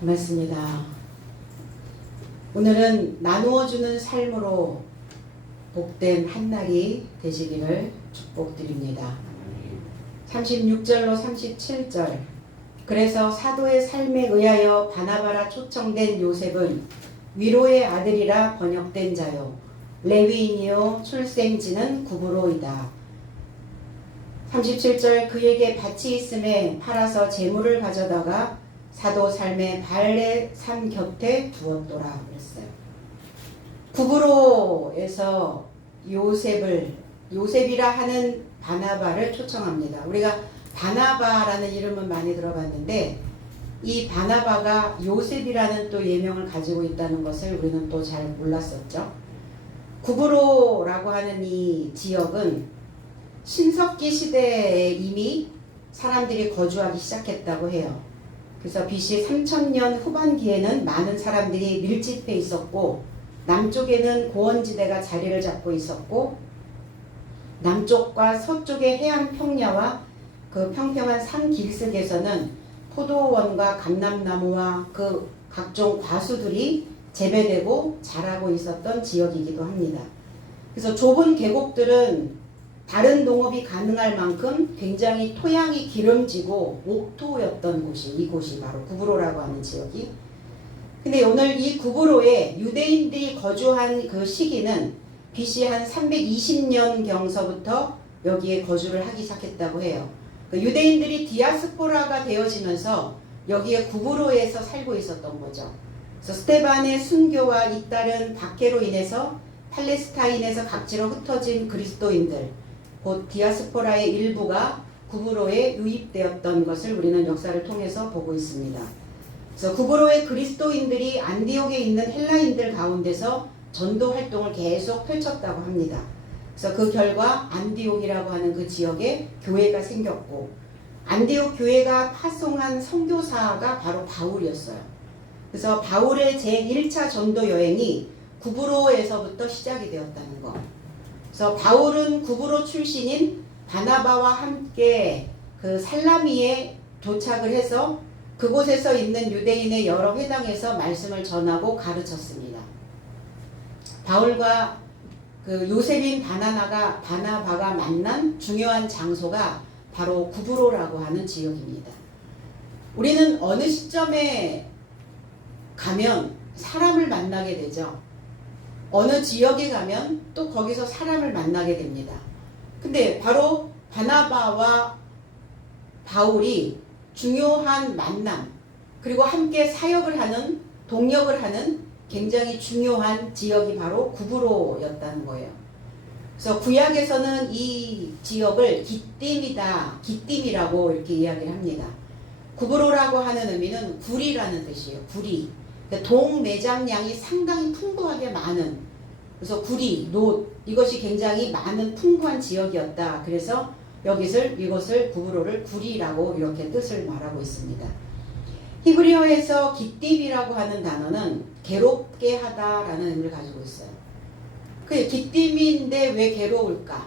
고맙습니다. 오늘은 나누어주는 삶으로 복된 한날이 되시기를 축복드립니다. 36절로 37절. 그래서 사도의 삶에 의하여 바나바라 초청된 요셉은 위로의 아들이라 번역된 자요 레위인이요 출생지는 구브로이다. 37절. 그에게 밭이 있음에 팔아서 재물을 가져다가 사도 삶의 발의 산 곁에 두었더라 그랬어요. 구브로에서 요셉이라 하는 바나바를 초청합니다. 우리가 바나바라는 이름은 많이 들어봤는데 이 바나바가 요셉이라는 또 예명을 가지고 있다는 것을 우리는 또 잘 몰랐었죠. 구브로라고 하는 이 지역은 신석기 시대에 이미 사람들이 거주하기 시작했다고 해요. 그래서 BC 3000년 후반기에는 많은 사람들이 밀집해 있었고 남쪽에는 고원지대가 자리를 잡고 있었고 남쪽과 서쪽의 해안 평야와 그 평평한 산 길석에서는 포도원과 감람나무와 그 각종 과수들이 재배되고 자라고 있었던 지역이기도 합니다. 그래서 좁은 계곡들은 다른 농업이 가능할 만큼 굉장히 토양이 기름지고 옥토였던 곳이 이곳이 바로 구브로라고 하는 지역이. 근데 오늘 이 구브로에 유대인들이 거주한 그 시기는 BC 한 320년 경서부터 여기에 거주를 하기 시작했다고 해요. 그 유대인들이 디아스포라가 되어지면서 여기에 구브로에서 살고 있었던 거죠. 그래서 스테반의 순교와 잇따른 박해로 인해서 팔레스타인에서 각지로 흩어진 그리스도인들 곧 디아스포라의 일부가 구브로에 유입되었던 것을 우리는 역사를 통해서 보고 있습니다. 그래서 구브로의 그리스도인들이 안디옥에 있는 헬라인들 가운데서 전도 활동을 계속 펼쳤다고 합니다. 그래서 그 결과 안디옥이라고 하는 그 지역에 교회가 생겼고 안디옥 교회가 파송한 선교사가 바로 바울이었어요. 그래서 바울의 제1차 전도 여행이 구브로에서부터 시작이 되었다는 것. 그래서 바울은 구브로 출신인 바나바와 함께 그 살라미에 도착을 해서 그곳에서 있는 유대인의 여러 회당에서 말씀을 전하고 가르쳤습니다. 바울과 그 요셉인 바나바가 만난 중요한 장소가 바로 구브로라고 하는 지역입니다. 우리는 어느 시점에 가면 사람을 만나게 되죠. 어느 지역에 가면 또 거기서 사람을 만나게 됩니다. 근데 바로 바나바와 바울이 중요한 만남 그리고 함께 사역을 하는 동역을 하는 굉장히 중요한 지역이 바로 구브로였다는 거예요. 그래서 구약에서는 이 지역을 기띔이라고 이렇게 이야기를 합니다. 구브로라고 하는 의미는 구리라는 뜻이에요. 구리. 동매장량이 상당히 풍부하게 많은, 그래서 구리, 놋 이것이 굉장히 많은 풍부한 지역이었다. 그래서 이것을 구브로를 구리라고 이렇게 뜻을 말하고 있습니다. 히브리어에서 기띔이라고 하는 단어는 괴롭게 하다라는 의미를 가지고 있어요. 기띔인데 왜 괴로울까?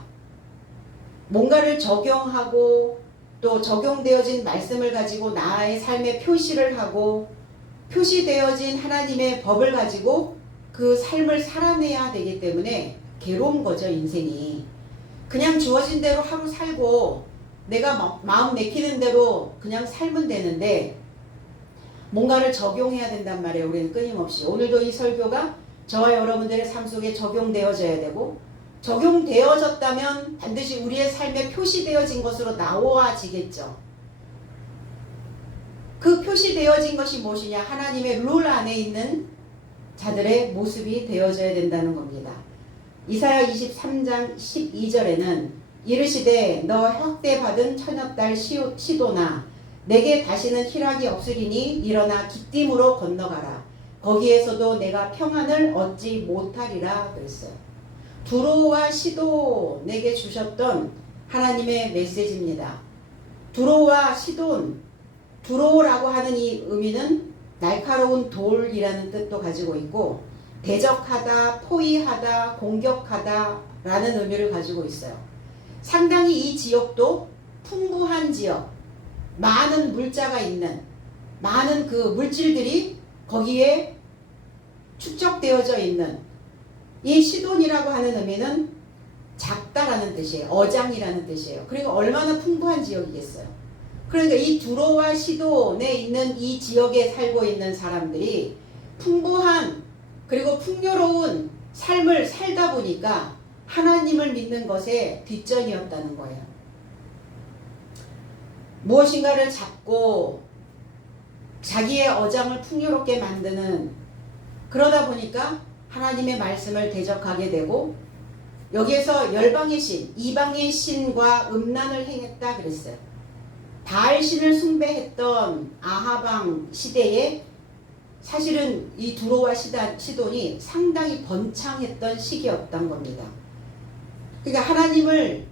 뭔가를 적용하고 또 적용되어진 말씀을 가지고 나의 삶에 표시를 하고 표시되어진 하나님의 법을 가지고 그 삶을 살아내야 되기 때문에 괴로운 거죠, 인생이. 그냥 주어진 대로 하루 살고 내가 마음 내키는 대로 그냥 살면 되는데 뭔가를 적용해야 된단 말이에요. 우리는 끊임없이. 오늘도 이 설교가 저와 여러분들의 삶 속에 적용되어져야 되고 적용되어졌다면 반드시 우리의 삶에 표시되어진 것으로 나와지겠죠. 그 표시되어진 것이 무엇이냐? 하나님의 룰 안에 있는 자들의 모습이 되어져야 된다는 겁니다. 이사야 23장 12절에는 이르시되 너 학대받은 처녀딸 시도나 내게 다시는 희락이 없으리니 일어나 기띔으로 건너가라. 거기에서도 내가 평안을 얻지 못하리라 그랬어요. 두로와 시도 내게 주셨던 하나님의 메시지입니다. 두로와 시돈, 두로라고 하는 이 의미는 날카로운 돌이라는 뜻도 가지고 있고 대적하다, 포위하다, 공격하다 라는 의미를 가지고 있어요. 상당히 이 지역도 풍부한 지역, 많은 물자가 있는 많은 그 물질들이 거기에 축적되어져 있는 이 시돈이라고 하는 의미는 작다라는 뜻이에요. 어장이라는 뜻이에요. 그리고 얼마나 풍부한 지역이겠어요. 그러니까 이 두로와 시돈에 있는 이 지역에 살고 있는 사람들이 풍부한 그리고 풍요로운 삶을 살다 보니까 하나님을 믿는 것에 뒷전이었다는 거예요. 무엇인가를 잡고 자기의 어장을 풍요롭게 만드는, 그러다 보니까 하나님의 말씀을 대적하게 되고 여기에서 열방의 신, 이방의 신과 음란을 행했다 그랬어요. 바알 신을 숭배했던 아하방 시대에 사실은 이 두로와 시돈이 상당히 번창했던 시기였던 겁니다. 그러니까 하나님을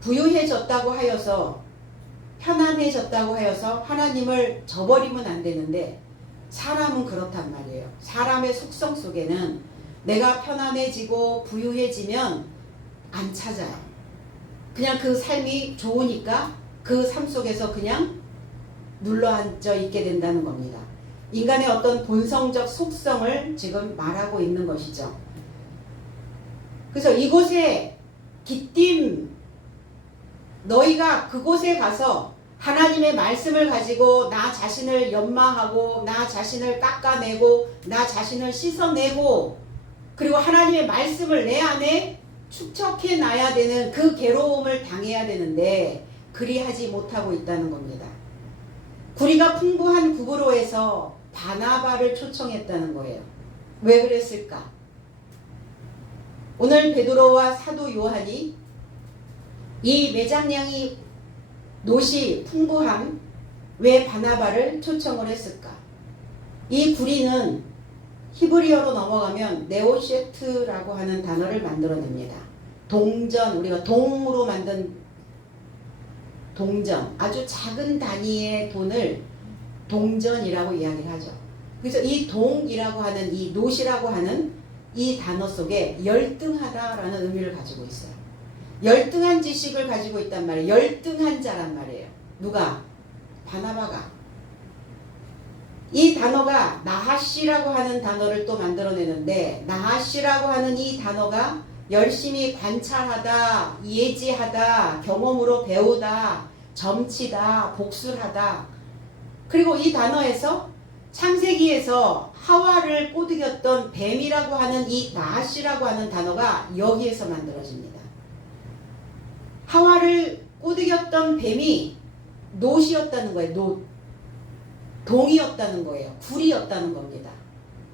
부유해졌다고 하여서, 편안해졌다고 하여서 하나님을 저버리면 안 되는데 사람은 그렇단 말이에요. 사람의 속성 속에는 내가 편안해지고 부유해지면 안 찾아요. 그냥 그 삶이 좋으니까 그 삶 속에서 그냥 눌러앉아 있게 된다는 겁니다. 인간의 어떤 본성적 속성을 지금 말하고 있는 것이죠. 그래서 이곳에 기띔, 너희가 그곳에 가서 하나님의 말씀을 가지고 나 자신을 연마하고 나 자신을 깎아내고 나 자신을 씻어내고 그리고 하나님의 말씀을 내 안에 축적해 놔야 되는 그 괴로움을 당해야 되는데 그리하지 못하고 있다는 겁니다. 구리가 풍부한 구브로에서 바나바를 초청했다는 거예요. 왜 그랬을까? 오늘 베드로와 사도 요한이 이 매장량이 노시 풍부함, 왜 바나바를 초청을 했을까? 이 구리는 히브리어로 넘어가면 네오셰트라고 하는 단어를 만들어냅니다. 동전, 우리가 동으로 만든 동전, 아주 작은 단위의 돈을 동전이라고 이야기를 하죠. 그래서 이 동이라고 하는, 이 노시라고 하는 이 단어 속에 열등하다라는 의미를 가지고 있어요. 열등한 지식을 가지고 있단 말이에요. 열등한 자란 말이에요. 누가? 바나바가. 이 단어가 나하시라고 하는 단어를 또 만들어내는데, 나하시라고 하는 이 단어가 열심히 관찰하다, 예지하다, 경험으로 배우다, 점치다, 복술하다. 그리고 이 단어에서 창세기에서 하와를 꼬드겼던 뱀이라고 하는 이 나하시라고 하는 단어가 여기에서 만들어집니다. 하와를 꼬드겼던 뱀이 놋이었다는 거예요. 놋. 동이었다는 거예요. 구리였다는 겁니다.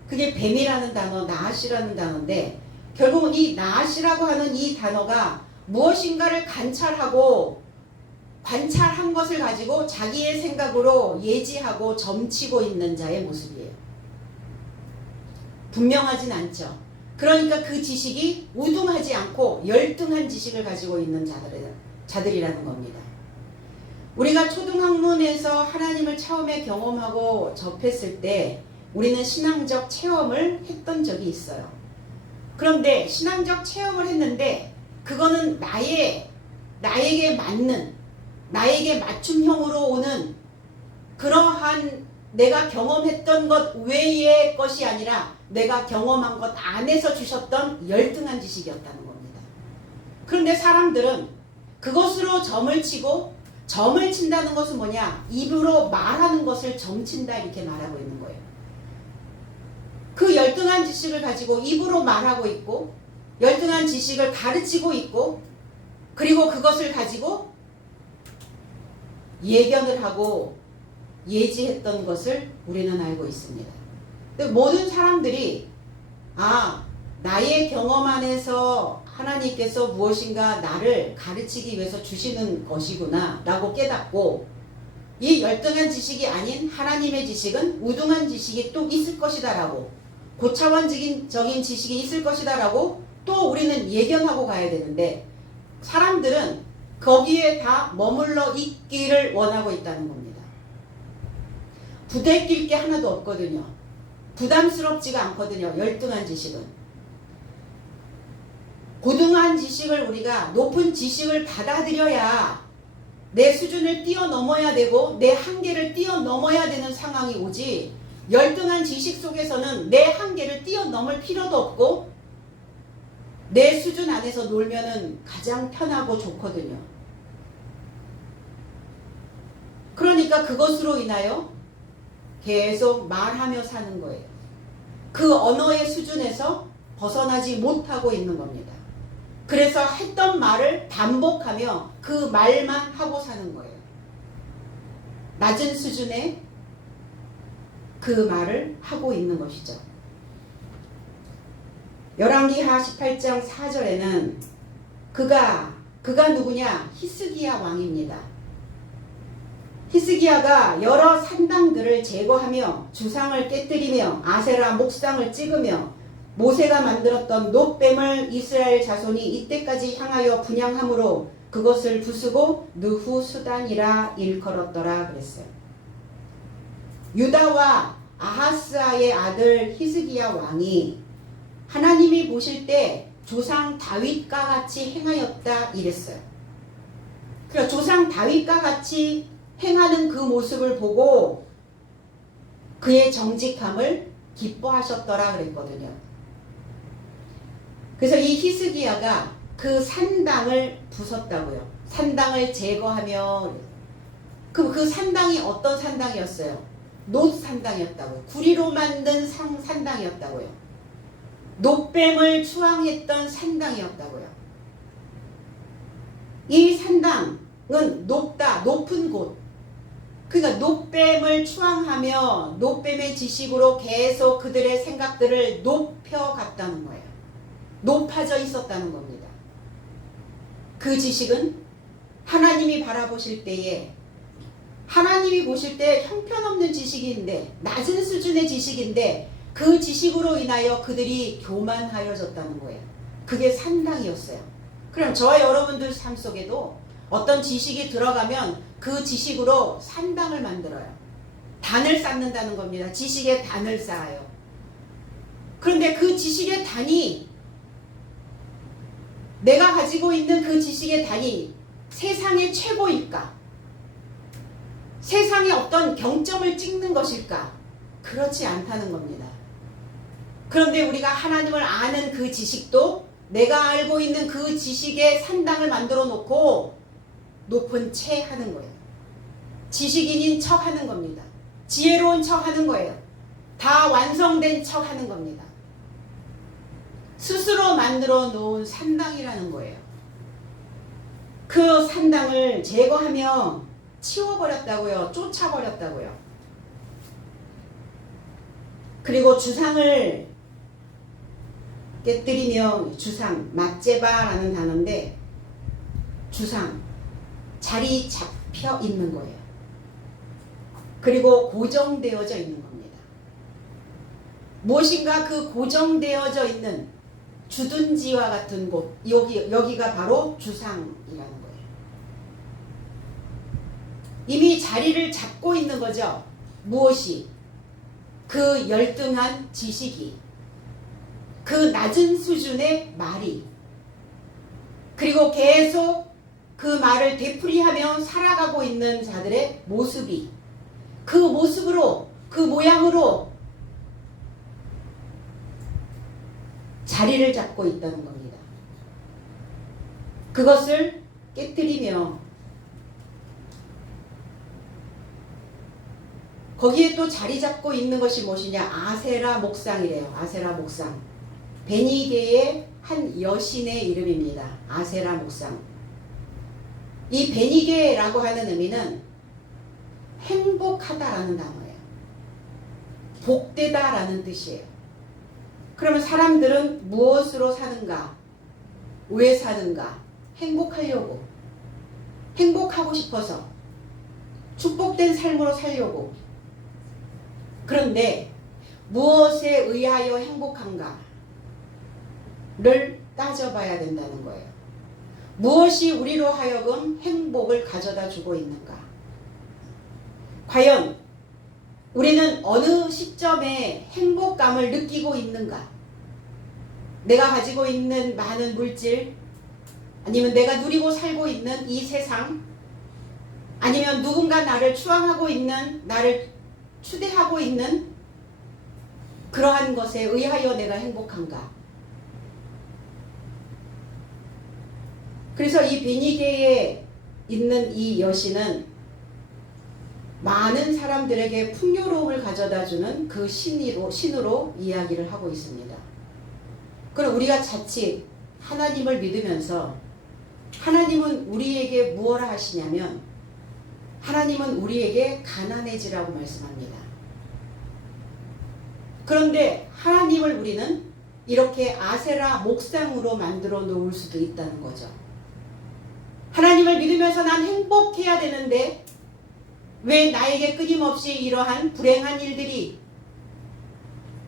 그게 뱀이라는 단어, 나하시라는 단어인데 결국은 이 나하시라고 하는 이 단어가 무엇인가를 관찰한 것을 가지고 자기의 생각으로 예지하고 점치고 있는 자의 모습이에요. 분명하진 않죠. 그러니까 그 지식이 우등하지 않고 열등한 지식을 가지고 있는 자들이라는 겁니다. 우리가 초등학문에서 하나님을 처음에 경험하고 접했을 때 우리는 신앙적 체험을 했던 적이 있어요. 그런데 신앙적 체험을 했는데 그거는 나에게 맞는, 나에게 맞춤형으로 오는 그러한 내가 경험했던 것 외의 것이 아니라 내가 경험한 것 안에서 주셨던 열등한 지식이었다는 겁니다. 그런데 사람들은 그것으로 점을 치고, 점을 친다는 것은 뭐냐? 입으로 말하는 것을 점친다 이렇게 말하고 있는 거예요. 그 열등한 지식을 가지고 입으로 말하고 있고 열등한 지식을 가르치고 있고 그리고 그것을 가지고 예견을 하고 예지했던 것을 우리는 알고 있습니다. 근데 모든 사람들이 나의 경험 안에서 하나님께서 무엇인가 나를 가르치기 위해서 주시는 것이구나 라고 깨닫고 이 열등한 지식이 아닌 하나님의 지식은 우등한 지식이 또 있을 것이다 라고, 고차원적인 지식이 있을 것이다 라고 또 우리는 예견하고 가야 되는데 사람들은 거기에 다 머물러 있기를 원하고 있다는 겁니다. 부대낄 게 하나도 없거든요. 부담스럽지가 않거든요. 열등한 지식은. 고등한 지식을 우리가 높은 지식을 받아들여야 내 수준을 뛰어넘어야 되고 내 한계를 뛰어넘어야 되는 상황이 오지, 열등한 지식 속에서는 내 한계를 뛰어넘을 필요도 없고 내 수준 안에서 놀면은 가장 편하고 좋거든요. 그러니까 그것으로 인하여 계속 말하며 사는 거예요. 그 언어의 수준에서 벗어나지 못하고 있는 겁니다. 그래서 했던 말을 반복하며 그 말만 하고 사는 거예요. 낮은 수준의 그 말을 하고 있는 것이죠. 열왕기하 18장 4절에는 그가 누구냐? 히스기야 왕입니다. 히스기야가 여러 산당들을 제거하며 주상을 깨뜨리며 아세라 목상을 찍으며 모세가 만들었던 놋뱀을 이스라엘 자손이 이때까지 향하여 분향함으로 그것을 부수고 느후수단이라 일컬었더라 그랬어요. 유다와 아하스아의 아들 히스기야 왕이 하나님이 보실 때 조상 다윗과 같이 행하였다 이랬어요. 그러니까 조상 다윗과 같이 행하는 그 모습을 보고 그의 정직함을 기뻐하셨더라 그랬거든요. 그래서 이 히스기야가 그 산당을 부쉈다고요. 산당을 제거하며 그 산당이 어떤 산당이었어요? 놋 산당이었다고요. 구리로 만든 산당이었다고요. 놋뱀을 추앙했던 산당이었다고요. 이 산당은 높다, 높은 곳. 그러니까 놋뱀을 추앙하며 놋뱀의 지식으로 계속 그들의 생각들을 높여갔다는 거예요. 높아져 있었다는 겁니다. 그 지식은 하나님이 바라보실 때에, 하나님이 보실 때 형편없는 지식인데, 낮은 수준의 지식인데 그 지식으로 인하여 그들이 교만하여졌다는 거예요. 그게 산당이었어요. 그럼 저와 여러분들 삶 속에도 어떤 지식이 들어가면 그 지식으로 산당을 만들어요. 단을 쌓는다는 겁니다. 지식의 단을 쌓아요. 그런데 그 지식의 단이, 내가 가지고 있는 그 지식의 단이 세상의 최고일까? 세상에 어떤 경점을 찍는 것일까? 그렇지 않다는 겁니다. 그런데 우리가 하나님을 아는 그 지식도 내가 알고 있는 그 지식의 산당을 만들어 놓고 높은 채 하는 거예요. 지식인인 척 하는 겁니다. 지혜로운 척 하는 거예요. 다 완성된 척 하는 겁니다. 스스로 만들어 놓은 산당이라는 거예요. 그 산당을 제거하며 치워버렸다고요. 쫓아버렸다고요. 그리고 주상을 깨뜨리며, 주상, 맞제바라는 단어인데 주상, 자리 잡혀 있는 거예요. 그리고 고정되어져 있는 겁니다. 무엇인가 그 고정되어져 있는 주둔지와 같은 곳, 여기가 바로 주상이라는 거예요. 이미 자리를 잡고 있는 거죠. 무엇이? 그 열등한 지식이, 그 낮은 수준의 말이, 그리고 계속 그 말을 되풀이하며 살아가고 있는 자들의 모습이, 그 모습으로, 그 모양으로 자리를 잡고 있다는 겁니다. 그것을 깨뜨리며, 거기에 또 자리 잡고 있는 것이 무엇이냐? 아세라 목상이래요. 아세라 목상. 베니게의 한 여신의 이름입니다. 아세라 목상. 이 베니게라고 하는 의미는 행복하다라는 단어예요. 복되다라는 뜻이에요. 그러면 사람들은 무엇으로 사는가? 왜 사는가? 행복하려고. 행복하고 싶어서. 축복된 삶으로 살려고. 그런데 무엇에 의하여 행복한가를 따져봐야 된다는 거예요. 무엇이 우리로 하여금 행복을 가져다 주고 있는가? 과연 우리는 어느 시점에 행복감을 느끼고 있는가? 내가 가지고 있는 많은 물질, 아니면 내가 누리고 살고 있는 이 세상, 아니면 누군가 나를 추앙하고 있는, 나를 추대하고 있는 그러한 것에 의하여 내가 행복한가? 그래서 이 베니게에 있는 이 여신은 많은 사람들에게 풍요로움을 가져다주는 그 신으로 이야기를 하고 있습니다. 그럼 우리가 자칫 하나님을 믿으면서 하나님은 우리에게 무엇을 하시냐면 하나님은 우리에게 가난해지라고 말씀합니다. 그런데 하나님을 우리는 이렇게 아세라 목상으로 만들어 놓을 수도 있다는 거죠. 하나님을 믿으면서 난 행복해야 되는데 왜 나에게 끊임없이 이러한 불행한 일들이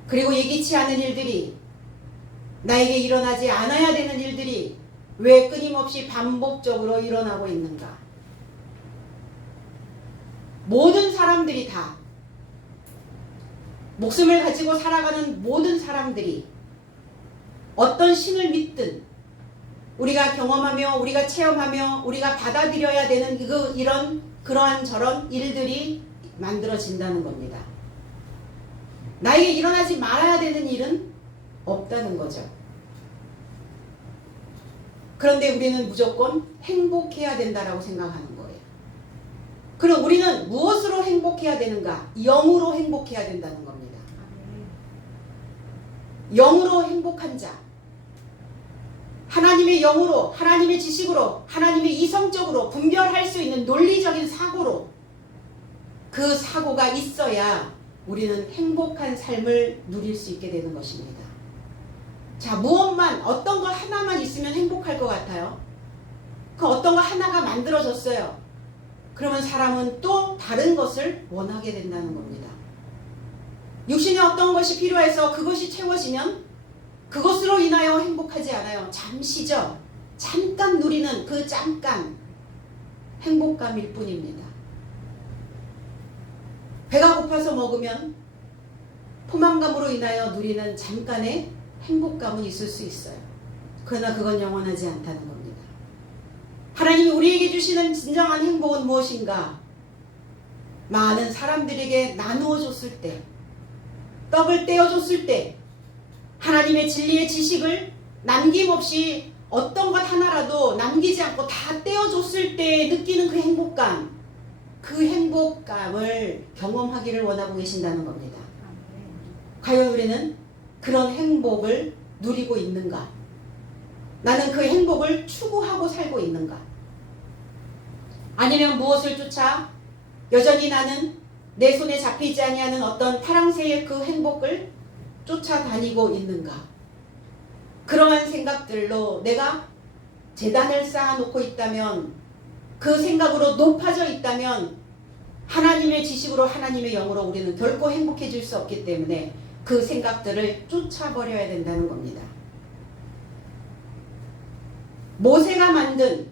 그리고 예기치 않은 일들이 나에게 일어나지 않아야 되는 일들이 왜 끊임없이 반복적으로 일어나고 있는가? 모든 사람들이 다 목숨을 가지고 살아가는 모든 사람들이 어떤 신을 믿든 우리가 경험하며 우리가 체험하며 우리가 받아들여야 되는 이런 그러한 저런 일들이 만들어진다는 겁니다. 나에게 일어나지 말아야 되는 일은 없다는 거죠. 그런데 우리는 무조건 행복해야 된다라고 생각하는 거예요. 그럼 우리는 무엇으로 행복해야 되는가? 영으로 행복해야 된다는 겁니다. 영으로 행복한 자. 하나님의 영으로, 하나님의 지식으로, 하나님의 이성적으로 분별할 수 있는 논리적인 사고로 그 사고가 있어야 우리는 행복한 삶을 누릴 수 있게 되는 것입니다. 자, 무엇만 어떤 거 하나만 있으면 행복할 것 같아요. 그 어떤 거 하나가 만들어졌어요. 그러면 사람은 또 다른 것을 원하게 된다는 겁니다. 육신에 어떤 것이 필요해서 그것이 채워지면 그것으로 인하여 행복하지 않아요. 잠시죠. 잠깐 누리는 그 잠깐 행복감일 뿐입니다. 배가 고파서 먹으면 포만감으로 인하여 누리는 잠깐의 행복감은 있을 수 있어요. 그러나 그건 영원하지 않다는 겁니다. 하나님이 우리에게 주시는 진정한 행복은 무엇인가? 많은 사람들에게 나누어 줬을 때, 떡을 떼어 줬을 때, 하나님의 진리의 지식을 남김없이 어떤 것 하나라도 남기지 않고 다 떼어줬을 때 느끼는 그 행복감, 그 행복감을 경험하기를 원하고 계신다는 겁니다. 과연 우리는 그런 행복을 누리고 있는가? 나는 그 행복을 추구하고 살고 있는가? 아니면 무엇을 쫓아 여전히 나는 내 손에 잡히지 아니하는 어떤 파랑새의 그 행복을 쫓아다니고 있는가? 그러한 생각들로 내가 재단을 쌓아놓고 있다면, 그 생각으로 높아져 있다면 하나님의 지식으로 하나님의 영으로 우리는 결코 행복해질 수 없기 때문에 그 생각들을 쫓아버려야 된다는 겁니다. 모세가 만든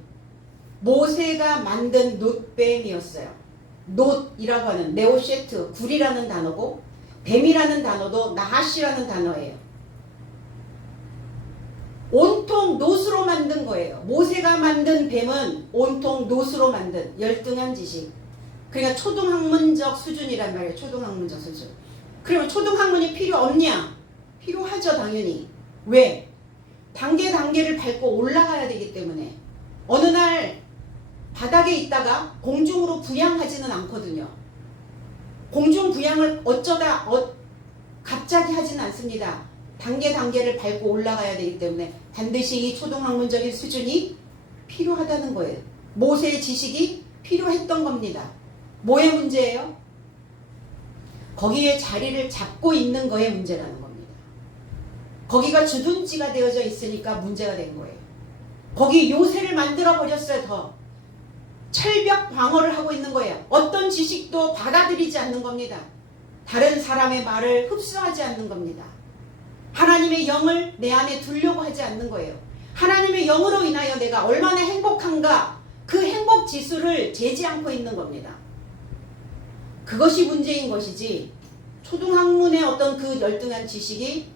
놋뱀이었어요. 놋이라고 하는 네오셰트, 굴이라는 단어고 뱀이라는 단어도 나하시라는 단어예요. 온통 놋으로 만든 거예요. 모세가 만든 뱀은 온통 놋으로 만든 열등한 지식. 그러니까 초등학문적 수준이란 말이에요. 초등학문적 수준. 그러면 초등학문이 필요 없냐? 필요하죠, 당연히. 왜? 단계를 밟고 올라가야 되기 때문에. 어느 날 바닥에 있다가 공중으로 부양하지는 않거든요. 공중 부양을 어쩌다 갑자기 하지는 않습니다. 단계를 밟고 올라가야 되기 때문에 반드시 이 초등학문적인 수준이 필요하다는 거예요. 모세의 지식이 필요했던 겁니다. 뭐의 문제예요? 거기에 자리를 잡고 있는 거의 문제라는 겁니다. 거기가 주둔지가 되어져 있으니까 문제가 된 거예요. 거기 요새를 만들어 버렸어요. 더 철벽 방어를 하고 있는 거예요. 어떤 지식도 받아들이지 않는 겁니다. 다른 사람의 말을 흡수하지 않는 겁니다. 하나님의 영을 내 안에 두려고 하지 않는 거예요. 하나님의 영으로 인하여 내가 얼마나 행복한가, 그 행복 지수를 재지 않고 있는 겁니다. 그것이 문제인 것이지 초등학문의 어떤 그 열등한 지식이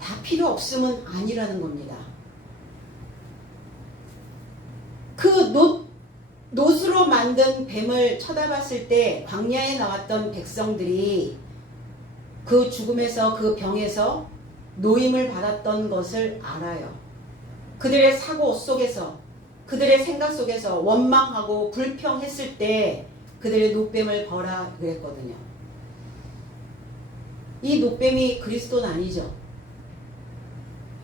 다 필요 없음은 아니라는 겁니다. 그 노수로 만든 뱀을 쳐다봤을 때 광야에 나왔던 백성들이 그 죽음에서 그 병에서 노임을 받았던 것을 알아요. 그들의 사고 속에서 그들의 생각 속에서 원망하고 불평했을 때 그들의 노뱀을 벌라 그랬거든요. 이 노뱀이 그리스도는 아니죠.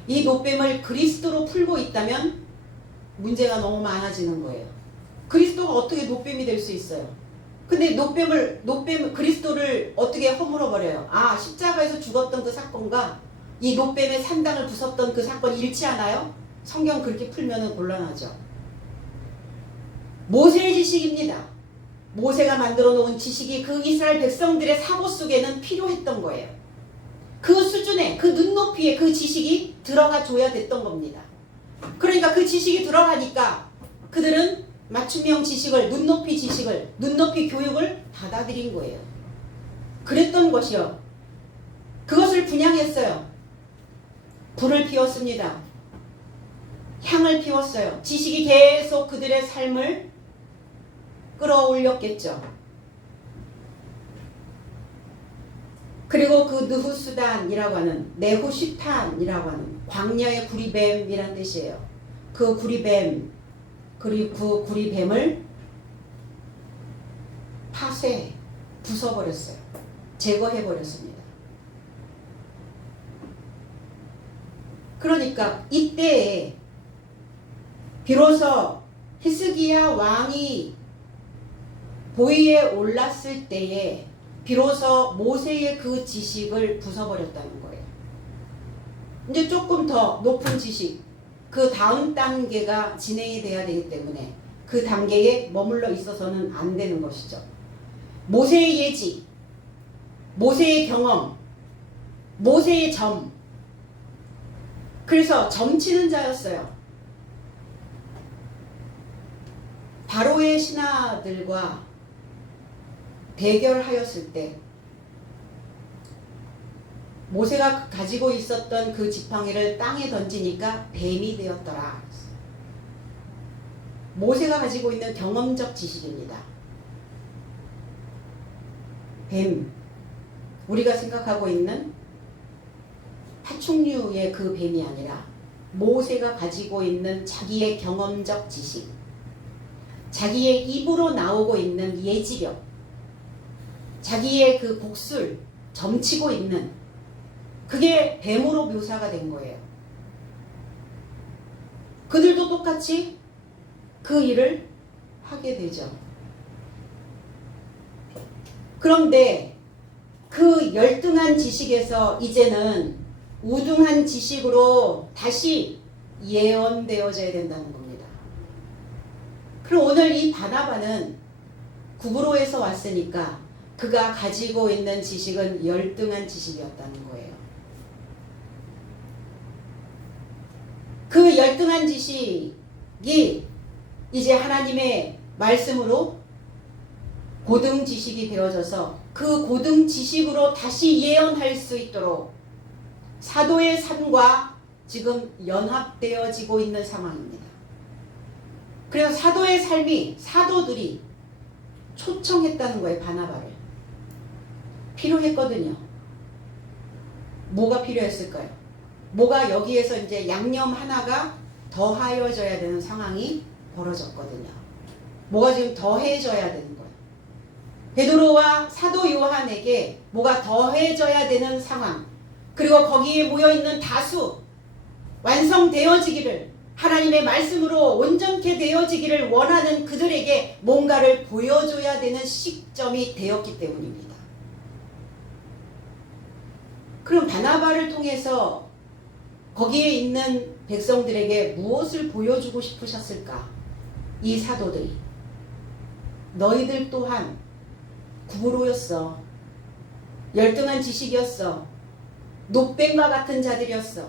이 노뱀을 그리스도로 풀고 있다면 문제가 너무 많아지는 거예요. 그리스도가 어떻게 노뱀이 될 수 있어요? 근데 그리스도를 어떻게 허물어 버려요? 아, 십자가에서 죽었던 그 사건과 이 노뱀의 산당을 부쉈던 그 사건이 일치하나요? 성경 그렇게 풀면은 곤란하죠. 모세의 지식입니다. 모세가 만들어 놓은 지식이 그 이스라엘 백성들의 사고 속에는 필요했던 거예요. 그 수준에, 그 눈높이에 그 지식이 들어가 줘야 됐던 겁니다. 그러니까 그 지식이 들어가니까 그들은 맞춤형 지식을, 눈높이 교육을 받아들인 거예요. 그랬던 것이요. 그것을 분양했어요. 불을 피웠습니다. 향을 피웠어요. 지식이 계속 그들의 삶을 끌어올렸겠죠. 그리고 그 느후수단이라고 하는, 네후슈탄이라고 하는 광야의 구리뱀이란 뜻이에요. 그 구리뱀, 그리고 그 구리뱀을 부숴버렸어요. 제거해버렸습니다. 그러니까 이때에 비로소 히스기야 왕이 보위에 올랐을 때에 비로소 모세의 그 지식을 부숴버렸다는 거예요. 이제 조금 더 높은 지식, 그 다음 단계가 진행이 돼야 되기 때문에 그 단계에 머물러 있어서는 안 되는 것이죠. 모세의 예지, 모세의 경험, 모세의 점. 그래서 점치는 자였어요. 바로의 신하들과 대결하였을 때 모세가 가지고 있었던 그 지팡이를 땅에 던지니까 뱀이 되었더라. 모세가 가지고 있는 경험적 지식입니다. 뱀, 우리가 생각하고 있는 파충류의 그 뱀이 아니라 모세가 가지고 있는 자기의 경험적 지식, 자기의 입으로 나오고 있는 예지력, 자기의 그 복술, 점치고 있는, 그게 뱀으로 묘사가 된 거예요. 그들도 똑같이 그 일을 하게 되죠. 그런데 그 열등한 지식에서 이제는 우등한 지식으로 다시 예언되어져야 된다는 겁니다. 그럼 오늘 이 바나바는 구브로에서 왔으니까 그가 가지고 있는 지식은 열등한 지식이었다는 거예요. 그 열등한 지식이 이제 하나님의 말씀으로 고등 지식이 되어져서 그 고등 지식으로 다시 예언할 수 있도록 사도의 삶과 지금 연합되어지고 있는 상황입니다. 그래서 사도의 삶이, 사도들이 초청했다는 거예요. 바나바를. 필요했거든요. 뭐가 필요했을까요? 뭐가 여기에서 이제 양념 하나가 더하여져야 되는 상황이 벌어졌거든요. 뭐가 지금 더해져야 되는 거예요. 베드로와 사도 요한에게 뭐가 더해져야 되는 상황, 그리고 거기에 모여있는 다수 완성되어지기를, 하나님의 말씀으로 온전케 되어지기를 원하는 그들에게 뭔가를 보여줘야 되는 시점이 되었기 때문입니다. 그럼 바나바를 통해서 거기에 있는 백성들에게 무엇을 보여주고 싶으셨을까? 이 사도들이, 너희들 또한 구브로였어. 열등한 지식이었어. 노뱀과 같은 자들이었어.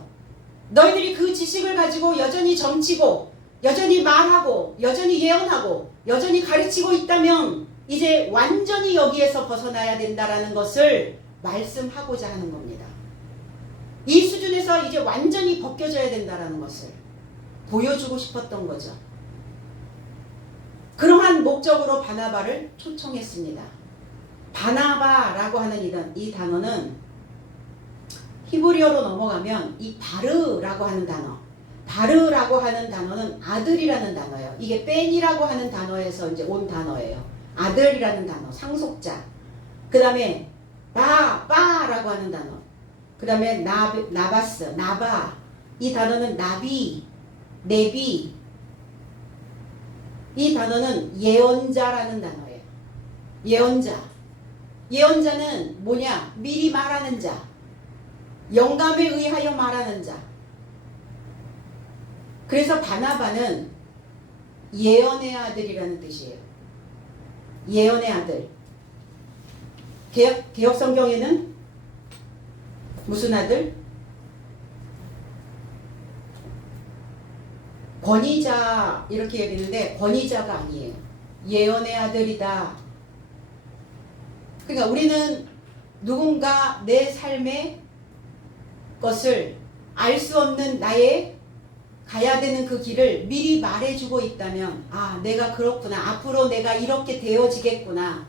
너희들이 그 지식을 가지고 여전히 점치고, 여전히 말하고, 여전히 예언하고, 여전히 가르치고 있다면 이제 완전히 여기에서 벗어나야 된다라는 것을 말씀하고자 하는 겁니다. 이 수준에서 이제 완전히 벗겨져야 된다라는 것을 보여주고 싶었던 거죠. 그러한 이러한 목적으로 바나바를 초청했습니다. 바나바라고 하는 이 단어는 히브리어로 넘어가면 이 바르라고 하는 단어, 바르라고 하는 단어는 아들이라는 단어예요. 이게 뺀이라고 하는 단어에서 이제 온 단어예요. 아들이라는 단어, 상속자. 그 다음에 바라고 하는 단어. 그 다음에 나바스, 나바. 이 단어는 나비, 네비. 이 단어는 예언자라는 단어예요. 예언자. 예언자는 뭐냐? 미리 말하는 자. 영감에 의하여 말하는 자. 그래서 바나바는 예언의 아들이라는 뜻이에요. 예언의 아들. 개혁 성경에는 무슨 아들? 권위자 이렇게 얘기했는데 권위자가 아니에요. 예언의 아들이다. 그러니까 우리는 누군가 내 삶의 것을 알 수 없는 나의 가야 되는 그 길을 미리 말해주고 있다면 아 내가 그렇구나. 앞으로 내가 이렇게 되어지겠구나.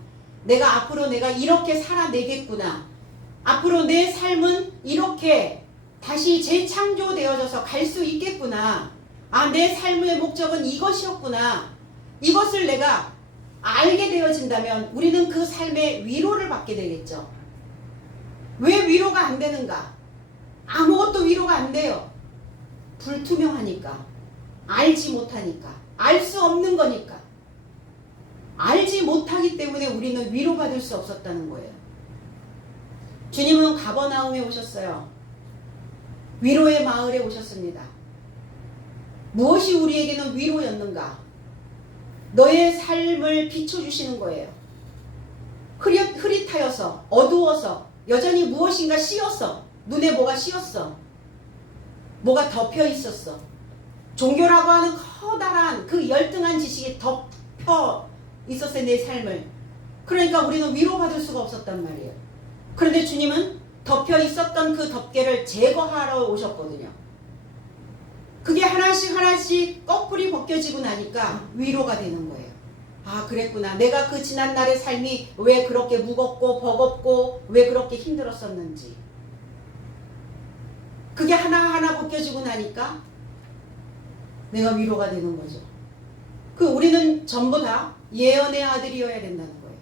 앞으로 내가 이렇게 살아내겠구나. 앞으로 내 삶은 이렇게 다시 재창조되어져서 갈 수 있겠구나. 아, 내 삶의 목적은 이것이었구나. 이것을 내가 알게 되어진다면 우리는 그 삶의 위로를 받게 되겠죠. 왜 위로가 안 되는가? 아무것도 위로가 안 돼요. 불투명하니까. 알지 못하니까. 알 수 없는 거니까. 알지 못하기 때문에 우리는 위로받을 수 없었다는 거예요. 주님은 가버나움에 오셨어요. 위로의 마을에 오셨습니다. 무엇이 우리에게는 위로였는가? 너의 삶을 비춰주시는 거예요. 흐릿하여서 어두워서 여전히 무엇인가 씌었어. 눈에 뭐가 씌었어. 뭐가 덮여 있었어. 종교라고 하는 커다란 그 열등한 지식이 덮여 있었어요. 내 삶을. 그러니까 우리는 위로받을 수가 없었단 말이에요. 그런데 주님은 덮여 있었던 그 덮개를 제거하러 오셨거든요. 그게 하나씩 거꾸리 벗겨지고 나니까 위로가 되는 거예요. 아, 그랬구나. 내가 그 지난날의 삶이 왜 그렇게 무겁고 버겁고 왜 그렇게 힘들었었는지. 그게 하나하나 벗겨지고 나니까 내가 위로가 되는 거죠. 우리는 전부 다 예언의 아들이어야 된다는 거예요.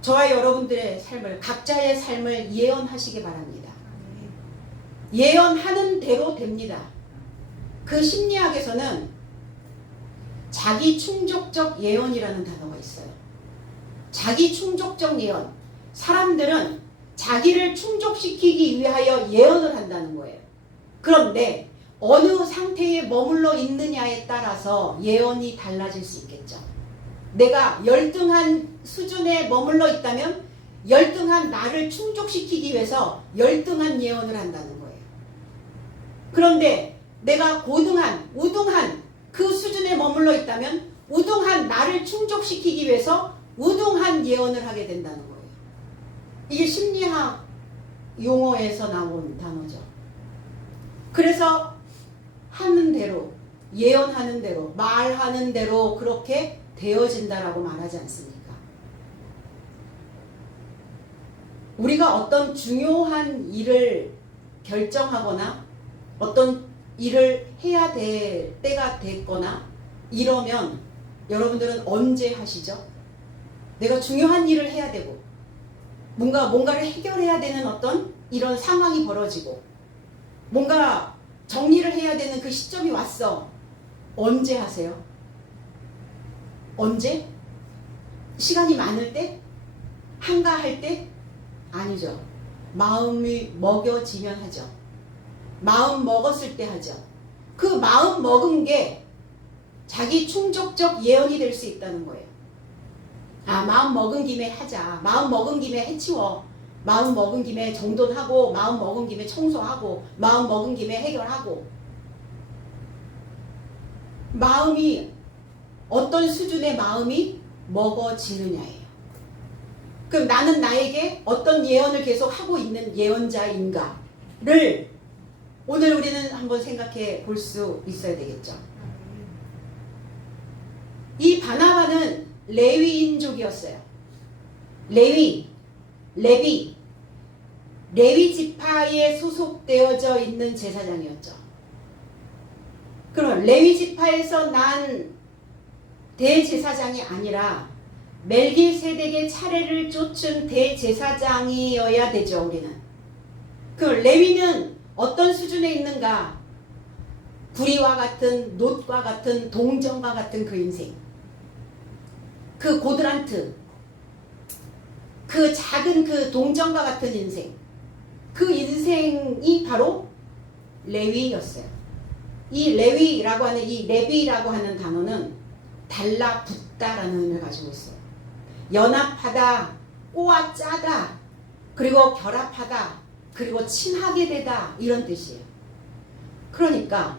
저와 여러분들의 삶을, 각자의 삶을 예언하시기 바랍니다. 예언하는 대로 됩니다. 그 심리학에서는 자기 충족적 예언이라는 단어가 있어요. 자기 충족적 예언. 사람들은 자기를 충족시키기 위하여 예언을 한다는 거예요. 그런데 어느 상태에 머물러 있느냐에 따라서 예언이 달라질 수 있겠죠. 내가 열등한 수준에 머물러 있다면 열등한 나를 충족시키기 위해서 열등한 예언을 한다는 거예요. 그런데 내가 고등한, 우등한 그 수준에 머물러 있다면 우등한 나를 충족시키기 위해서 우등한 예언을 하게 된다는 거예요. 이게 심리학 용어에서 나온 단어죠. 그래서 하는 대로, 예언하는 대로, 말하는 대로 그렇게 되어진다라고 말하지 않습니까? 우리가 어떤 중요한 일을 결정하거나 어떤 일을 해야 될 때가 됐거나 이러면 여러분들은 언제 하시죠? 내가 중요한 일을 해야 되고 뭔가를 해결해야 되는 어떤 이런 상황이 벌어지고 뭔가 정리를 해야 되는 그 시점이 왔어. 언제 하세요? 언제? 시간이 많을 때? 한가할 때? 아니죠. 마음이 먹여지면 하죠. 마음 먹었을 때 하죠. 그 마음 먹은 게 자기 충족적 예언이 될 수 있다는 거예요. 아, 마음 먹은 김에 하자. 마음 먹은 김에 해치워. 마음 먹은 김에 정돈하고, 마음 먹은 김에 청소하고, 마음 먹은 김에 해결하고. 마음이 어떤 수준의 마음이 먹어지느냐예요. 그럼 나는 나에게 어떤 예언을 계속 하고 있는 예언자인가를 오늘 우리는 한번 생각해 볼 수 있어야 되겠죠. 이 바나바는 레위인족이었어요. 레위 지파에 소속되어져 있는 제사장이었죠. 그러면 레위 지파에서 난 대제사장이 아니라 멜기세덱의 차례를 쫓은 대제사장이어야 되죠. 우리는. 그 레위는 어떤 수준에 있는가? 구리와 같은, 놋과 같은, 동정과 같은 그 인생, 그 고드란트, 그 작은 그 동정과 같은 인생, 그 인생이 바로 레위였어요. 이 레위라고 하는, 이 레비라고 하는 단어는 달라붙다라는 의미를 가지고 있어요. 연합하다, 꼬아 짜다, 그리고 결합하다, 그리고 친하게 되다, 이런 뜻이에요. 그러니까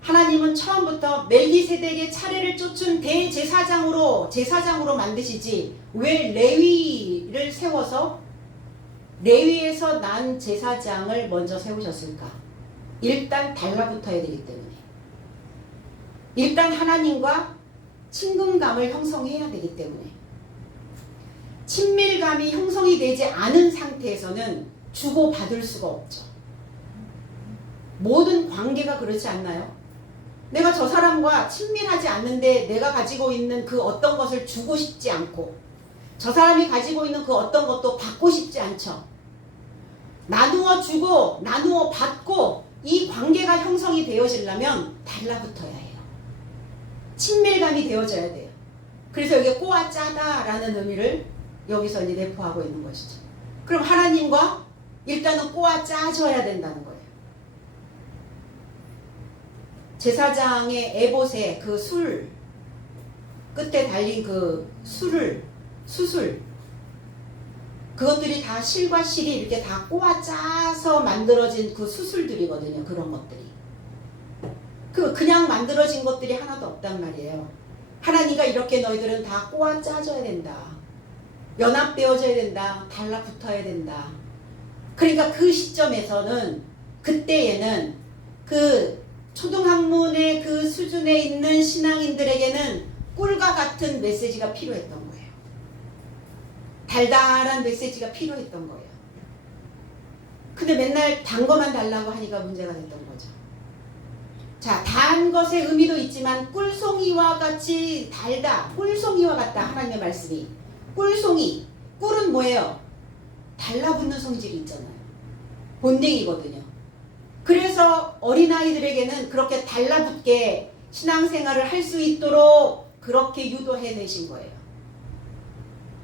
하나님은 처음부터 멜기세덱의 차례를 쫓은 대제사장으로 만드시지 왜 레위를 세워서 레위에서 난 제사장을 먼저 세우셨을까? 일단 달라붙어야 되기 때문에, 일단 하나님과 친근감을 형성해야 되기 때문에, 친밀감이 형성이 되지 않은 상태에서는 주고받을 수가 없죠. 모든 관계가 그렇지 않나요? 내가 저 사람과 친밀하지 않는데 내가 가지고 있는 그 어떤 것을 주고 싶지 않고, 저 사람이 가지고 있는 그 어떤 것도 받고 싶지 않죠. 나누어 주고 나누어 받고 이 관계가 형성이 되어지려면 달라붙어야 해요. 친밀감이 되어져야 돼요. 그래서 여기 꼬아 짜다라는 의미를 여기서 이제 내포하고 있는 것이죠. 그럼 하나님과 일단은 꼬아 짜져야 된다는 거예요. 제사장의 에봇의 그 술 끝에 달린 그 수술, 그것들이 다 실과 실이 이렇게 다 꼬아 짜서 만들어진 그 수술들이거든요. 그런 것들이. 그냥 만들어진 것들이 하나도 없단 말이에요. 하나님과 이렇게 너희들은 다 꼬아 짜져야 된다. 연합되어져야 된다. 달라붙어야 된다. 그러니까 그 시점에서는, 그때에는 그 초등학문의 그 수준에 있는 신앙인들에게는 꿀과 같은 메시지가 필요했던 거예요. 달달한 메시지가 필요했던 거예요. 근데 맨날 단 것만 달라고 하니까 문제가 됐던 거죠. 자, 단 것의 의미도 있지만 꿀송이와 같이 달다, 꿀송이와 같다, 하나님의 말씀이. 꿀송이, 꿀은 뭐예요? 달라붙는 성질이 있잖아요. 본능이거든요. 그래서 어린아이들에게는 그렇게 달라붙게 신앙생활을 할 수 있도록 그렇게 유도해내신 거예요.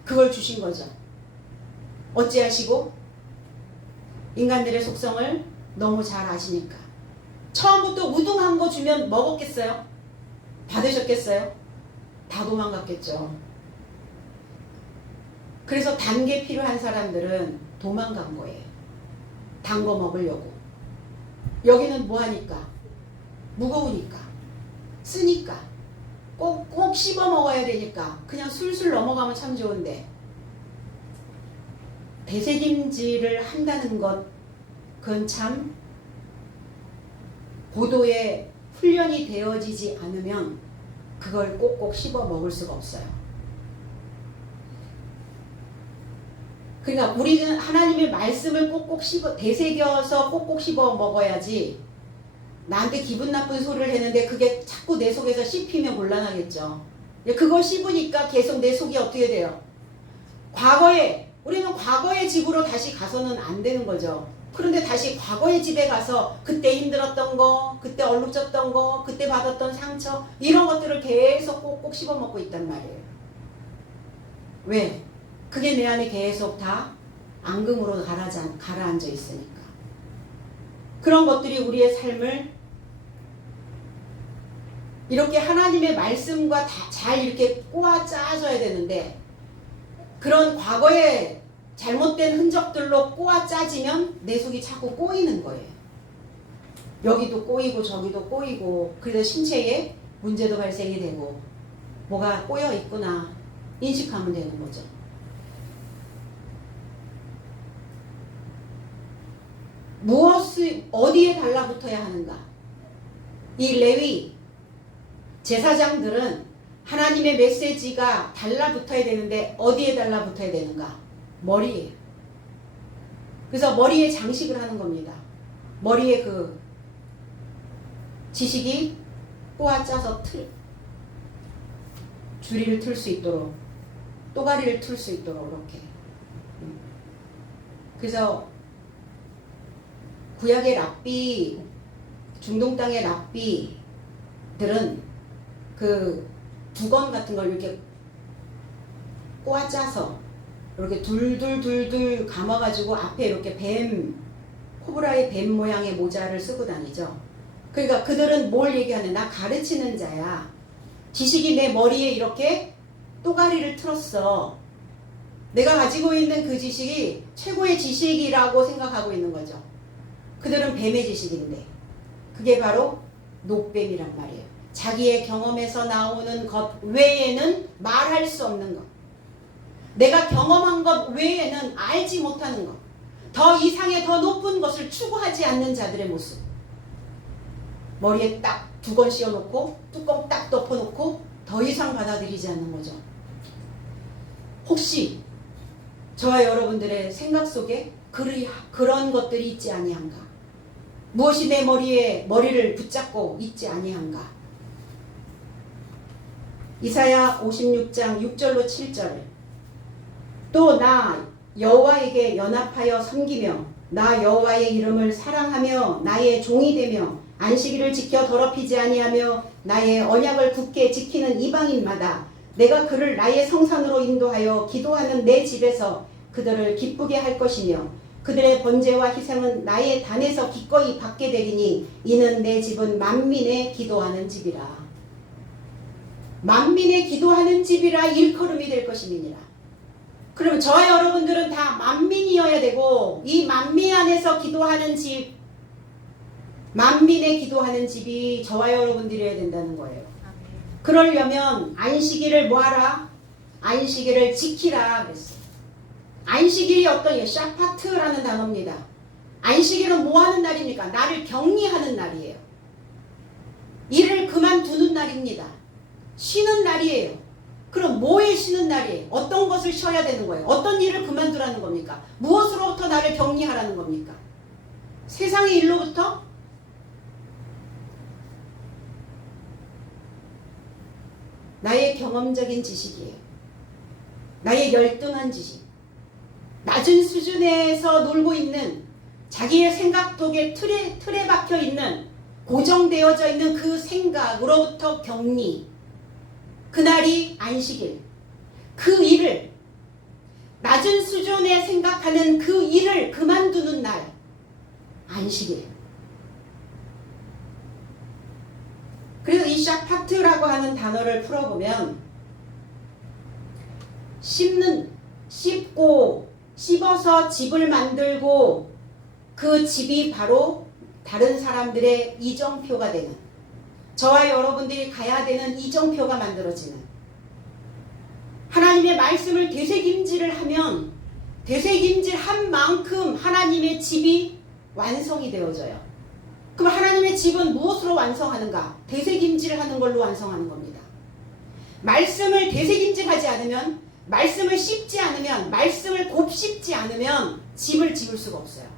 그걸 주신 거죠. 어찌하시고? 인간들의 속성을 너무 잘 아시니까. 처음부터 우등한 거 주면 먹었겠어요? 받으셨겠어요? 다 도망갔겠죠. 그래서 단 게 필요한 사람들은 도망간 거예요. 단 거 먹으려고. 여기는 뭐하니까? 무거우니까, 쓰니까, 꼭 씹어 먹어야 되니까 그냥 술술 넘어가면 참 좋은데, 되새김질을 한다는 것, 그건 참 고도의 훈련이 되어지지 않으면 그걸 꼭꼭 씹어 먹을 수가 없어요. 그러니까 우리는 하나님의 말씀을 꼭꼭 되새겨서 꼭꼭 씹어 먹어야지, 나한테 기분 나쁜 소리를 했는데 그게 자꾸 내 속에서 씹히면 곤란하겠죠. 그걸 씹으니까 계속 내 속이 어떻게 돼요? 우리는 과거의 집으로 다시 가서는 안 되는 거죠. 그런데 다시 과거의 집에 가서 그때 힘들었던 거, 그때 얼룩졌던 거, 그때 받았던 상처, 이런 것들을 계속 꼭꼭 씹어 먹고 있단 말이에요. 왜? 그게 내 안에 계속 다 앙금으로 가라앉아 있으니까. 그런 것들이 우리의 삶을 이렇게 하나님의 말씀과 다 잘 이렇게 꼬아 짜줘야 되는데, 그런 과거의 잘못된 흔적들로 꼬아 짜지면 내 속이 자꾸 꼬이는 거예요. 여기도 꼬이고 저기도 꼬이고, 그래서 신체에 문제도 발생이 되고 뭐가 꼬여 있구나 인식하면 되는 거죠. 어디에 달라붙어야 하는가? 이 레위 제사장들은 하나님의 메시지가 달라붙어야 되는데 어디에 달라붙어야 되는가? 머리에. 그래서 머리에 장식을 하는 겁니다. 머리에 그 지식이 꼬아짜서 줄이를 틀 수 있도록, 또가리를 틀 수 있도록 이렇게. 그래서 구약의 랍비, 중동 땅의 랍비들은 그 두건 같은 걸 이렇게 꼬아짜서 이렇게 둘둘둘둘 감아가지고 앞에 이렇게 코브라의 뱀 모양의 모자를 쓰고 다니죠. 그러니까 그들은 뭘 얘기하냐? 나 가르치는 자야. 지식이 내 머리에 이렇게 또가리를 틀었어. 내가 가지고 있는 그 지식이 최고의 지식이라고 생각하고 있는 거죠. 그들은 뱀의 지식인데 그게 바로 녹뱀이란 말이에요. 자기의 경험에서 나오는 것 외에는 말할 수 없는 것. 내가 경험한 것 외에는 알지 못하는 것. 더 이상의 더 높은 것을 추구하지 않는 자들의 모습. 머리에 딱 두 건 씌워놓고 뚜껑 딱 덮어놓고 더 이상 받아들이지 않는 거죠. 혹시 저와 여러분들의 생각 속에 그런 것들이 있지 아니한가? 무엇이 내 머리를 붙잡고 있지 아니한가? 이사야 56장 6절로 7절. 또 나 여호와에게 연합하여 섬기며 나 여호와의 이름을 사랑하며 나의 종이 되며 안식일을 지켜 더럽히지 아니하며 나의 언약을 굳게 지키는 이방인마다 내가 그를 나의 성산으로 인도하여 기도하는 내 집에서 그들을 기쁘게 할 것이며 그들의 번제와 희생은 나의 단에서 기꺼이 받게 되리니 이는 내 집은 만민의 기도하는 집이라. 만민의 기도하는 집이라 일컬음이 될 것임이니라. 그럼 저와 여러분들은 다 만민이어야 되고 이 만민 안에서 기도하는 집, 만민의 기도하는 집이 저와 여러분들이어야 된다는 거예요. 그러려면 안식일을 뭐하라? 안식일을 지키라 그랬어요. 안식일이 어떤 샤파트라는 단어입니다. 안식일은 뭐하는 날입니까? 나를 격리하는 날이에요. 일을 그만두는 날입니다. 쉬는 날이에요. 그럼 뭐에 쉬는 날이에요? 어떤 것을 쉬어야 되는 거예요? 어떤 일을 그만두라는 겁니까? 무엇으로부터 나를 격리하라는 겁니까? 세상의 일로부터? 나의 경험적인 지식이에요. 나의 열등한 지식. 낮은 수준에서 놀고 있는 자기의 생각 속에 틀에 박혀 있는 고정되어져 있는 그 생각으로부터 격리. 그날이 안식일. 그 일을 낮은 수준에 생각하는 그 일을 그만두는 날. 안식일. 그래서 이 샤파트라고 하는 단어를 풀어보면 씹고 씹어서 집을 만들고 그 집이 바로 다른 사람들의 이정표가 되는, 저와 여러분들이 가야 되는 이정표가 만들어지는, 하나님의 말씀을 되새김질을 하면 되새김질한 만큼 하나님의 집이 완성이 되어져요. 그럼 하나님의 집은 무엇으로 완성하는가? 되새김질을 하는 걸로 완성하는 겁니다. 말씀을 되새김질하지 않으면, 말씀을 씹지 않으면, 말씀을 곱씹지 않으면 집을 지을 수가 없어요.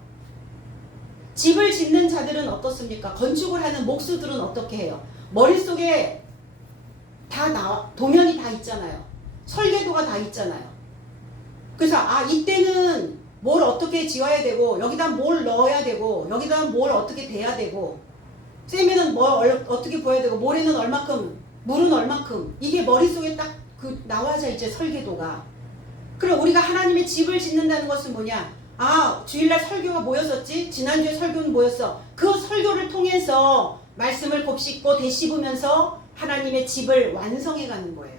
집을 짓는 자들은 어떻습니까? 건축을 하는 목수들은 어떻게 해요? 머릿속에 다 도면이 다 있잖아요. 설계도가 다 있잖아요. 그래서 이때는 뭘 어떻게 지어야 되고, 여기다 뭘 넣어야 되고, 여기다 뭘 어떻게 대야 되고, 쇠면은 뭘 어떻게 부어야 되고, 모래는 얼마큼, 물은 얼마큼, 이게 머릿속에 딱 나와져 이제 설계도가. 그럼 우리가 하나님의 집을 짓는다는 것은 뭐냐? 주일날 설교가 뭐였었지? 지난주에 설교는 뭐였어? 그 설교를 통해서 말씀을 곱씹고 되씹으면서 하나님의 집을 완성해가는 거예요.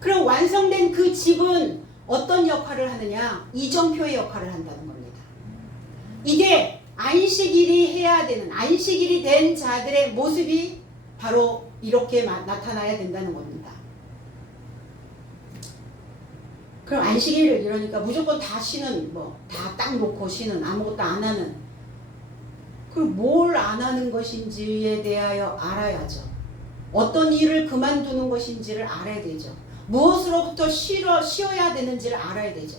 그럼 완성된 그 집은 어떤 역할을 하느냐? 이정표의 역할을 한다는 겁니다. 이게 안식일이 해야 되는, 안식일이 된 자들의 모습이 바로 이렇게 나타나야 된다는 겁니다. 그럼 안식일을 이러니까 무조건 다 쉬는, 다 딱 놓고 쉬는, 아무것도 안 하는. 그럼 뭘 안 하는 것인지에 대하여 알아야죠. 어떤 일을 그만두는 것인지를 알아야 되죠. 무엇으로부터 쉬어야 되는지를 알아야 되죠.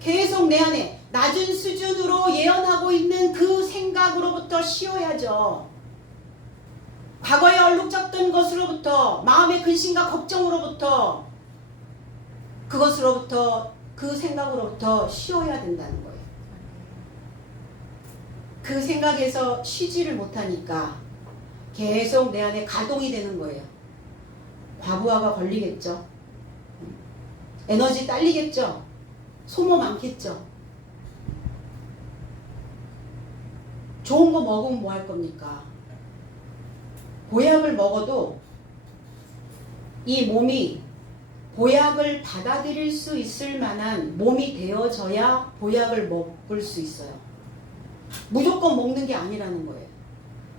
계속 내 안에 낮은 수준으로 예언하고 있는 그 생각으로부터 쉬어야죠. 과거에 얼룩졌던 것으로부터, 마음의 근심과 걱정으로부터, 그것으로부터, 그 생각으로부터 쉬어야 된다는 거예요. 그 생각에서 쉬지를 못하니까 계속 내 안에 가동이 되는 거예요. 과부하가 걸리겠죠. 에너지 딸리겠죠. 소모 많겠죠. 좋은 거 먹으면 뭐 할 겁니까? 보약을 먹어도 이 몸이 보약을 받아들일 수 있을 만한 몸이 되어져야 보약을 먹을 수 있어요. 무조건 먹는 게 아니라는 거예요.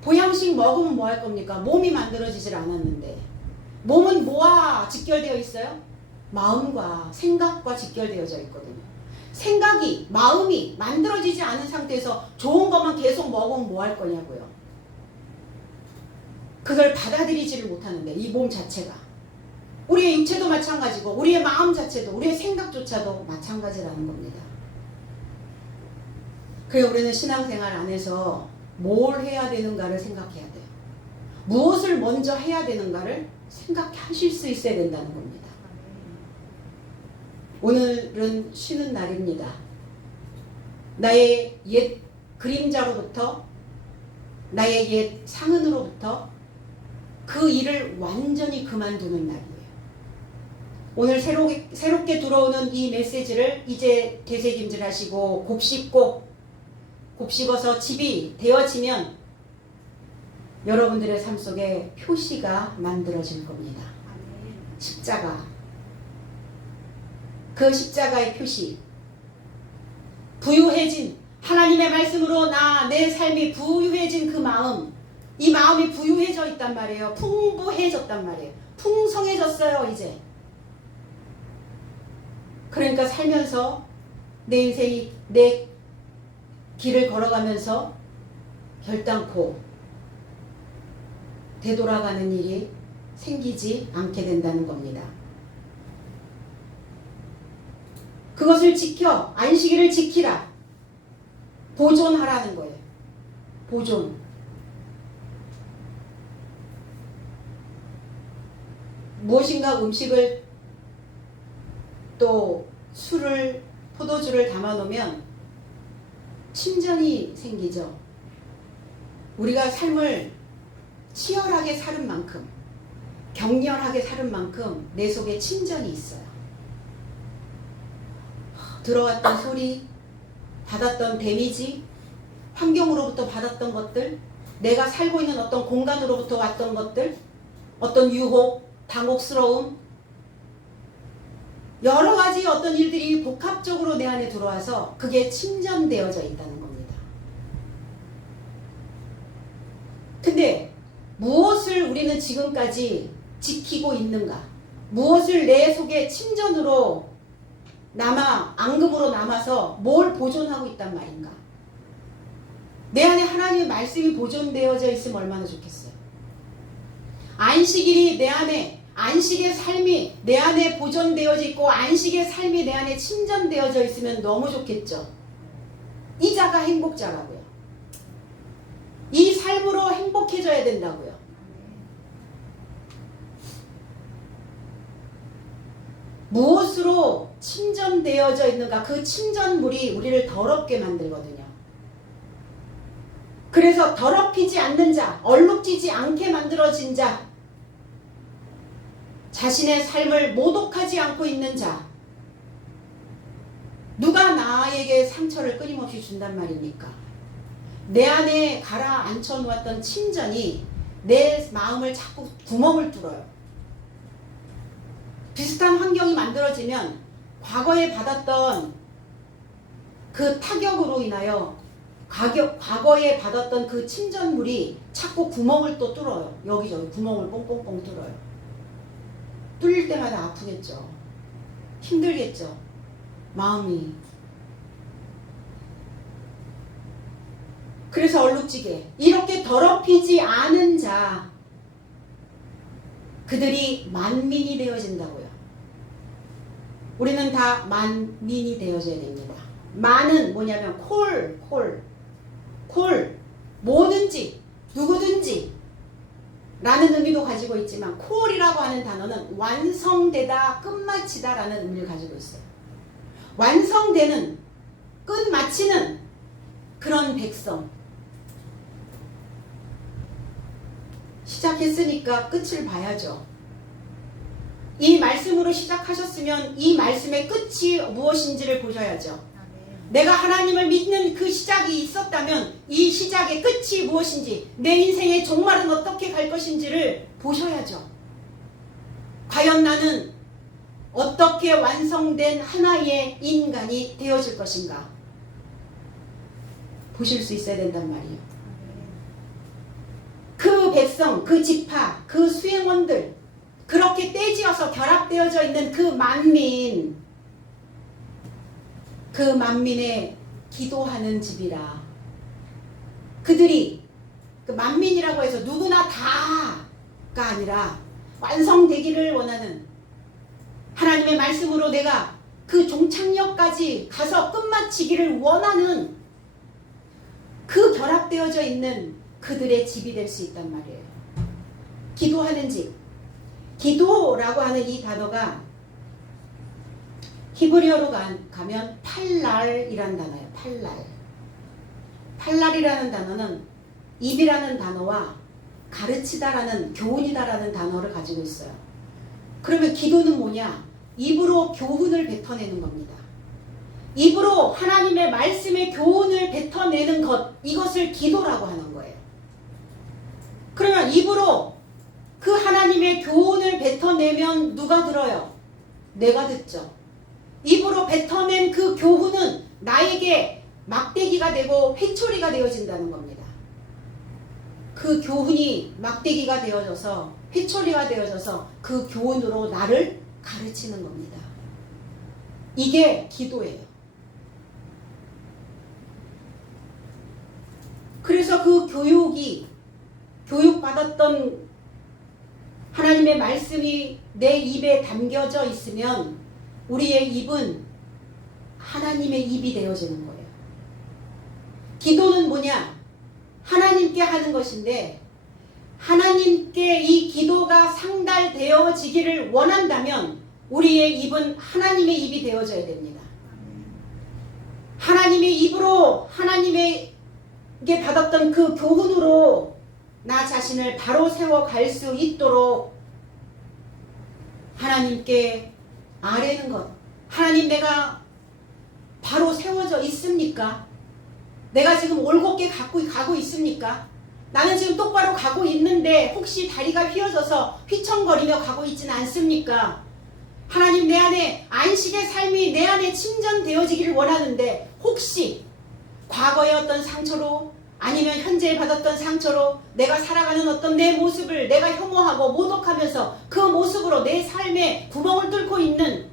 보양식 먹으면 뭐 할 겁니까? 몸이 만들어지질 않았는데. 몸은 뭐와 직결되어 있어요? 마음과 생각과 직결되어져 있거든요. 생각이, 마음이 만들어지지 않은 상태에서 좋은 것만 계속 먹으면 뭐 할 거냐고요. 그걸 받아들이지를 못하는데, 이 몸 자체가. 우리의 육체도 마찬가지고 우리의 마음 자체도, 우리의 생각조차도 마찬가지라는 겁니다. 그래서 우리는 신앙생활 안에서 뭘 해야 되는가를 생각해야 돼요. 무엇을 먼저 해야 되는가를 생각하실 수 있어야 된다는 겁니다. 오늘은 쉬는 날입니다. 나의 옛 그림자로부터, 나의 옛 상흔으로부터 그 일을 완전히 그만두는 날이에요. 오늘 새롭게 들어오는 이 메시지를 이제 되새김질하시고 곱씹어서 집이 되어지면 여러분들의 삶 속에 표시가 만들어질 겁니다. 십자가. 그 십자가의 표시. 부유해진, 하나님의 말씀으로 내 삶이 부유해진 그 마음. 이 마음이 부유해져 있단 말이에요. 풍부해졌단 말이에요. 풍성해졌어요, 이제. 그러니까 살면서 내 인생이, 내 길을 걸어가면서 결단코 되돌아가는 일이 생기지 않게 된다는 겁니다. 그것을 지켜, 안식일을 지키라. 보존하라는 거예요. 보존. 무엇인가 음식을 또 술을, 포도주를 담아놓으면 침전이 생기죠. 우리가 삶을 치열하게 살은 만큼, 격렬하게 살은 만큼 내 속에 침전이 있어요. 들어왔던 소리, 받았던 데미지, 환경으로부터 받았던 것들, 내가 살고 있는 어떤 공간으로부터 왔던 것들, 어떤 유혹, 당혹스러움, 여러 가지 어떤 일들이 복합적으로 내 안에 들어와서 그게 침전되어져 있다는 겁니다. 근데 무엇을 우리는 지금까지 지키고 있는가? 무엇을 내 속에 침전으로 앙금으로 남아서 뭘 보존하고 있단 말인가? 내 안에 하나님의 말씀이 보존되어져 있으면 얼마나 좋겠어요. 안식일이 내 안에, 안식의 삶이 내 안에 보존되어져 있고 안식의 삶이 내 안에 침전되어져 있으면 너무 좋겠죠. 이 자가 행복자라고요. 이 삶으로 행복해져야 된다고요. 무엇으로 침전되어져 있는가? 그 침전물이 우리를 더럽게 만들거든요. 그래서 더럽히지 않는 자, 얼룩지지 않게 만들어진 자, 자신의 삶을 모독하지 않고 있는 자, 누가 나에게 상처를 끊임없이 준단 말입니까? 내 안에 가라앉혀 놓았던 침전이 내 마음을 자꾸 구멍을 뚫어요. 비슷한 환경이 만들어지면 과거에 받았던 그 타격으로 인하여 과거에 받았던 그 침전물이 자꾸 구멍을 또 뚫어요. 여기저기 구멍을 뽕뽕뽕 뚫어요. 뚫릴 때마다 아프겠죠. 힘들겠죠. 마음이. 그래서 얼룩지게 이렇게 더럽히지 않은 자, 그들이 만민이 되어진다고요. 우리는 다 만민이 되어져야 됩니다. 만은 뭐냐면 콜, 뭐든지, 누구든지 라는 의미도 가지고 있지만 콜이라고 하는 단어는 완성되다, 끝마치다 라는 의미를 가지고 있어요. 완성되는, 끝마치는 그런 백성. 시작했으니까 끝을 봐야죠. 이 말씀으로 시작하셨으면 이 말씀의 끝이 무엇인지를 보셔야죠. 내가 하나님을 믿는 그 시작이 있었다면 이 시작의 끝이 무엇인지, 내 인생의 종말은 어떻게 갈 것인지를 보셔야죠. 과연 나는 어떻게 완성된 하나의 인간이 되어질 것인가 보실 수 있어야 된단 말이에요. 그 백성, 그 지파, 그 수행원들, 그렇게 떼지어서 결합되어져 있는 그 만민의 기도하는 집이라. 그들이 그 만민이라고 해서 누구나 다가 아니라 완성되기를 원하는, 하나님의 말씀으로 내가 그 종착역까지 가서 끝마치기를 원하는 그 결합되어져 있는 그들의 집이 될 수 있단 말이에요. 기도하는 집. 기도라고 하는 이 단어가 히브리어로 가면 팔랄이라는 단어예요. 팔랄이라는 단어는 입이라는 단어와 가르치다라는, 교훈이다라는 단어를 가지고 있어요. 그러면 기도는 뭐냐? 입으로 교훈을 뱉어내는 겁니다. 입으로 하나님의 말씀의 교훈을 뱉어내는 것, 이것을 기도라고 하는 거예요. 그러면 입으로 그 하나님의 교훈을 뱉어내면 누가 들어요? 내가 듣죠. 입으로 뱉어낸 그 교훈은 나에게 막대기가 되고 회초리가 되어진다는 겁니다. 그 교훈이 막대기가 되어져서, 회초리가 되어져서 그 교훈으로 나를 가르치는 겁니다. 이게 기도예요. 그래서 그 교육받았던 하나님의 말씀이 내 입에 담겨져 있으면 우리의 입은 하나님의 입이 되어지는 거예요. 기도는 뭐냐? 하나님께 하는 것인데, 하나님께 이 기도가 상달되어지기를 원한다면 우리의 입은 하나님의 입이 되어져야 됩니다. 하나님의 입으로 하나님에게 받았던 그 교훈으로 나 자신을 바로 세워갈 수 있도록 하나님께 아뢰는 것. 하나님, 내가 바로 세워져 있습니까? 내가 지금 올곧게 가고 있습니까? 나는 지금 똑바로 가고 있는데 혹시 다리가 휘어져서 휘청거리며 가고 있지는 않습니까? 하나님, 내 안에 안식의 삶이 내 안에 침전되어지기를 원하는데 혹시 과거의 어떤 상처로, 아니면 현재 받았던 상처로 내가 살아가는 어떤 내 모습을 내가 혐오하고 모독하면서 그 모습으로 내 삶에 구멍을 뚫고 있는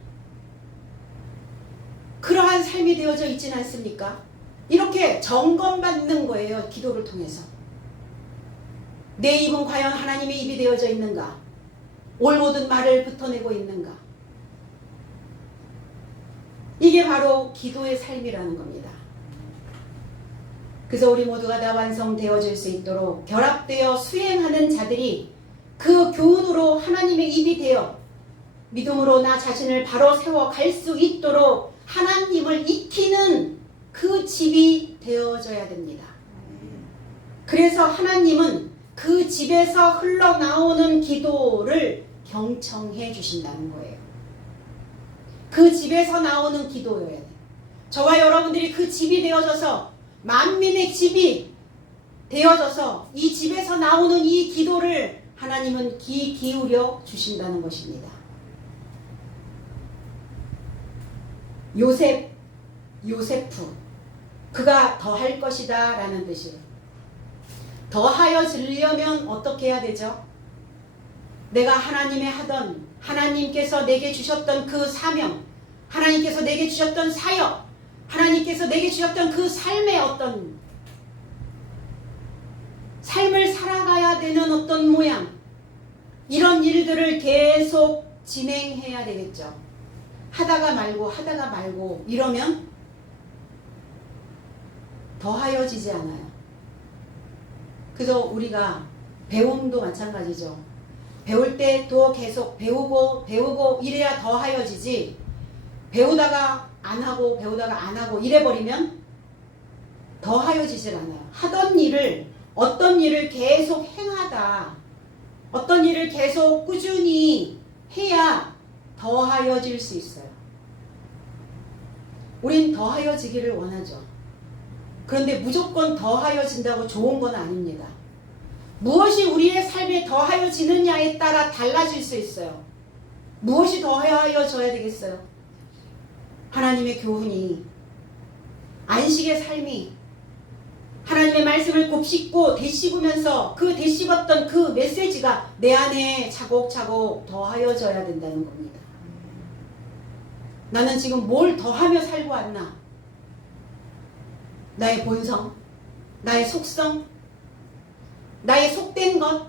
그러한 삶이 되어져 있지는 않습니까? 이렇게 점검받는 거예요. 기도를 통해서. 내 입은 과연 하나님의 입이 되어져 있는가? 올곧은 말을 뱉어내고 있는가? 이게 바로 기도의 삶이라는 겁니다. 그래서 우리 모두가 다 완성되어질 수 있도록 결합되어 수행하는 자들이 그 교훈으로 하나님의 입이 되어 믿음으로 나 자신을 바로 세워갈 수 있도록 하나님을 익히는 그 집이 되어져야 됩니다. 그래서 하나님은 그 집에서 흘러나오는 기도를 경청해 주신다는 거예요. 그 집에서 나오는 기도여야 돼요. 저와 여러분들이 그 집이 되어져서, 만민의 집이 되어져서 이 집에서 나오는 이 기도를 하나님은 귀 기울여 주신다는 것입니다. 요세프, 그가 더할 것이다 라는 뜻이에요. 더하여지려면 어떻게 해야 되죠? 내가 하나님의 하던, 하나님께서 내게 주셨던 그 사명, 하나님께서 내게 주셨던 사역, 하나님께서 내게 주셨던 그 삶의 어떤 삶을 살아가야 되는 어떤 모양, 이런 일들을 계속 진행해야 되겠죠. 하다가 말고 이러면 더하여지지 않아요. 그래서 우리가 배움도 마찬가지죠. 배울 때 또 계속 배우고 이래야 더하여지지, 배우다가 안 하고 이래버리면 더하여지질 않아요. 하던 일을, 어떤 일을 계속 행하다, 어떤 일을 계속 꾸준히 해야 더하여질 수 있어요. 우린 더하여지기를 원하죠. 그런데 무조건 더하여진다고 좋은 건 아닙니다. 무엇이 우리의 삶에 더하여지느냐에 따라 달라질 수 있어요. 무엇이 더하여져야 되겠어요? 하나님의 교훈이, 안식의 삶이, 하나님의 말씀을 곱씹고 되씹으면서 그 되씹었던 그 메시지가 내 안에 차곡차곡 더하여져야 된다는 겁니다. 나는 지금 뭘 더하며 살고 왔나? 나의 본성, 나의 속성, 나의 속된 것,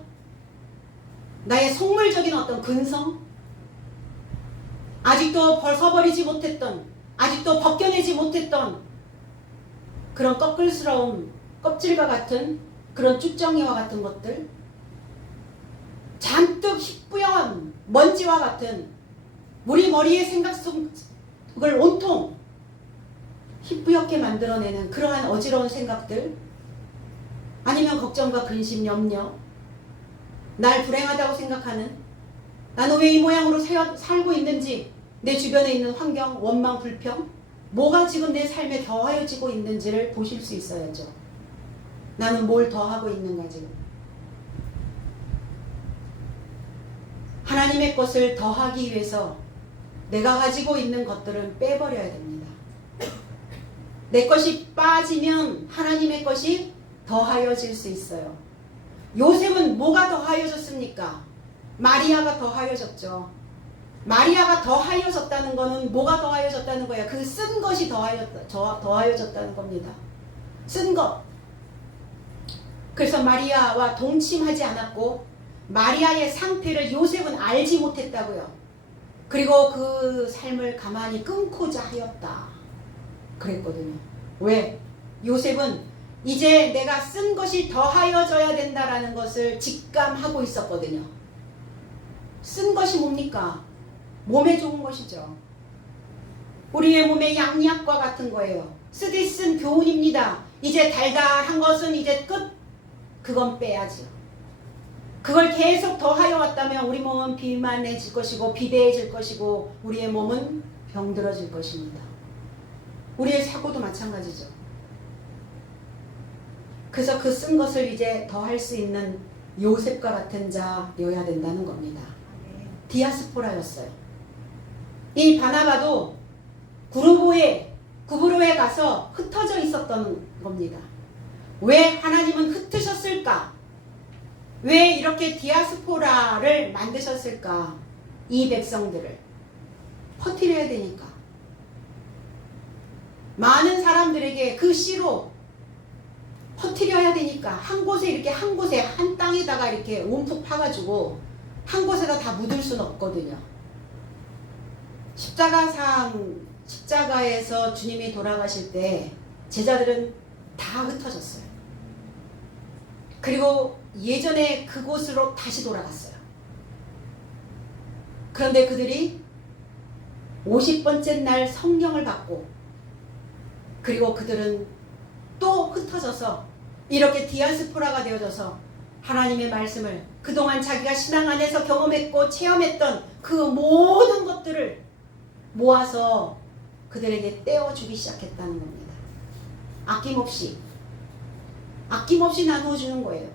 나의 속물적인 어떤 근성, 아직도 벗어버리지 못했던, 아직도 벗겨내지 못했던 그런 꺼끌스러운 껍질과 같은 그런 쭉정이와 같은 것들, 잔뜩 희뿌연 먼지와 같은 우리 머리의 생각 속을 온통 희뿌옇게 만들어내는 그러한 어지러운 생각들, 아니면 걱정과 근심, 염려, 날 불행하다고 생각하는, 나는 왜 이 모양으로 살고 있는지, 내 주변에 있는 환경, 원망, 불평, 뭐가 지금 내 삶에 더하여지고 있는지를 보실 수 있어야죠. 나는 뭘 더하고 있는가 지금. 하나님의 것을 더하기 위해서 내가 가지고 있는 것들은 빼버려야 됩니다. 내 것이 빠지면 하나님의 것이 더하여질 수 있어요. 요셉은 뭐가 더하여졌습니까? 마리아가 더하여졌죠. 마리아가 더하여졌다는 것은 뭐가 더하여졌다는 거예요? 그 쓴 것이 더하여졌다는 겁니다. 쓴 것. 그래서 마리아와 동침하지 않았고 마리아의 상태를 요셉은 알지 못했다고요. 그리고 그 삶을 가만히 끊고자 하였다 그랬거든요. 왜? 요셉은 이제 내가 쓴 것이 더하여져야 된다라는 것을 직감하고 있었거든요. 쓴 것이 뭡니까? 몸에 좋은 것이죠. 우리의 몸의 양약과 같은 거예요. 쓰디 쓴 교훈입니다. 이제 달달한 것은 이제 끝. 그건 빼야죠. 그걸 계속 더하여 왔다면 우리 몸은 비만해질 것이고 비대해질 것이고 우리의 몸은 병들어질 것입니다. 우리의 사고도 마찬가지죠. 그래서 그 쓴 것을 이제 더할 수 있는 요셉과 같은 자여야 된다는 겁니다. 디아스포라였어요. 이 바나바도 구브로에 가서 흩어져 있었던 겁니다. 왜 하나님은 흩으셨을까? 왜 이렇게 디아스포라를 만드셨을까? 이 백성들을 퍼뜨려야 되니까. 많은 사람들에게 그 씨로 퍼뜨려야 되니까 한 곳에 이렇게 한 곳에 한 땅에다가 이렇게 움푹 파가지고 한 곳에다 다 묻을 수는 없거든요. 십자가에서 주님이 돌아가실 때 제자들은 다 흩어졌어요. 그리고 예전에 그곳으로 다시 돌아갔어요. 그런데 그들이 50번째 날 성령을 받고 그리고 그들은 또 흩어져서 이렇게 디아스포라가 되어져서 하나님의 말씀을 그동안 자기가 신앙 안에서 경험했고 체험했던 그 모든 것들을 모아서 그들에게 떼어주기 시작했다는 겁니다. 아낌없이 나누어주는 거예요.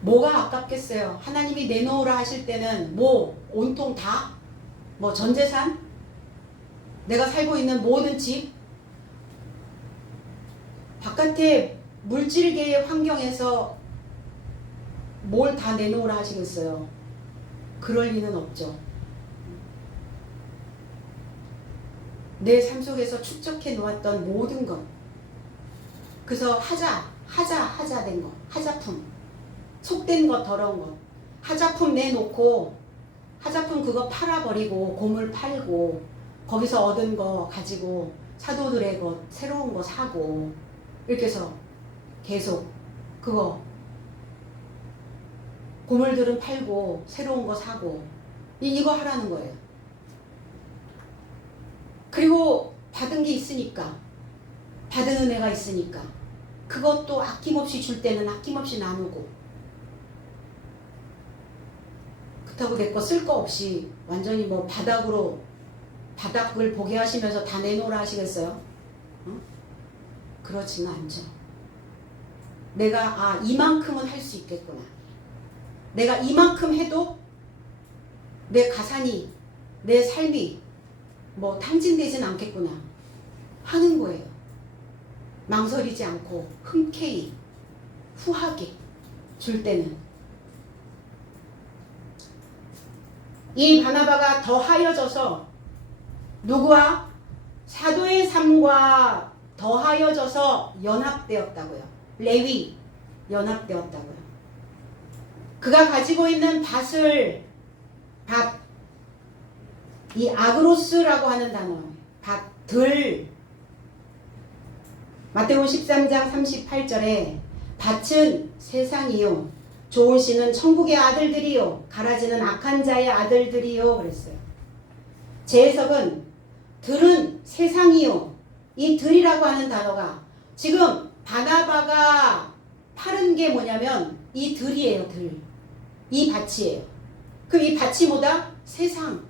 뭐가 아깝겠어요? 하나님이 내놓으라 하실 때는 뭐 온통 다? 뭐 전재산? 내가 살고 있는 모든 집? 바깥에 물질계의 환경에서 뭘 다 내놓으라 하시겠어요? 그럴 리는 없죠. 내 삶 속에서 축적해 놓았던 모든 것, 그래서 하자 된 것, 하자품, 속된 것, 더러운 것, 하자품 내놓고 하자품 그거 팔아버리고 고물 팔고 거기서 얻은 거 가지고 사도들의 것 새로운 거 사고 이렇게 해서 계속 그거 고물들은 팔고 새로운 거 사고 이거 하라는 거예요. 그리고 받은 게 있으니까 받은 은혜가 있으니까 그것도 아낌없이 줄 때는 아낌없이 나누고 그렇다고 내 거 쓸 거 없이 완전히 뭐 바닥을 보게 하시면서 다 내놓으라 하시겠어요? 응? 그렇지는 않죠. 내가 이만큼은 할 수 있겠구나. 내가 이만큼 해도 내 가산이 내 삶이 뭐 탕진되진 않겠구나 하는 거예요. 망설이지 않고 흔쾌히 후하게 줄 때는 이 바나바가 더 하여져서 누구와? 사도의 삶과 더 하여져서 연합되었다고요. 레위 연합되었다고요. 그가 가지고 있는 밭을 이 아그로스라고 하는 단어 밭들 마태복음 13장 38절에 밭은 세상이요 좋은 씨는 천국의 아들들이요 가라지는 악한 자의 아들들이요 그랬어요. 제 해석은 들은 세상이요 이 들이라고 하는 단어가 지금 바나바가 파는 게 뭐냐면 이 들이에요. 이 밭이에요. 그럼 이 밭이 뭐다? 세상.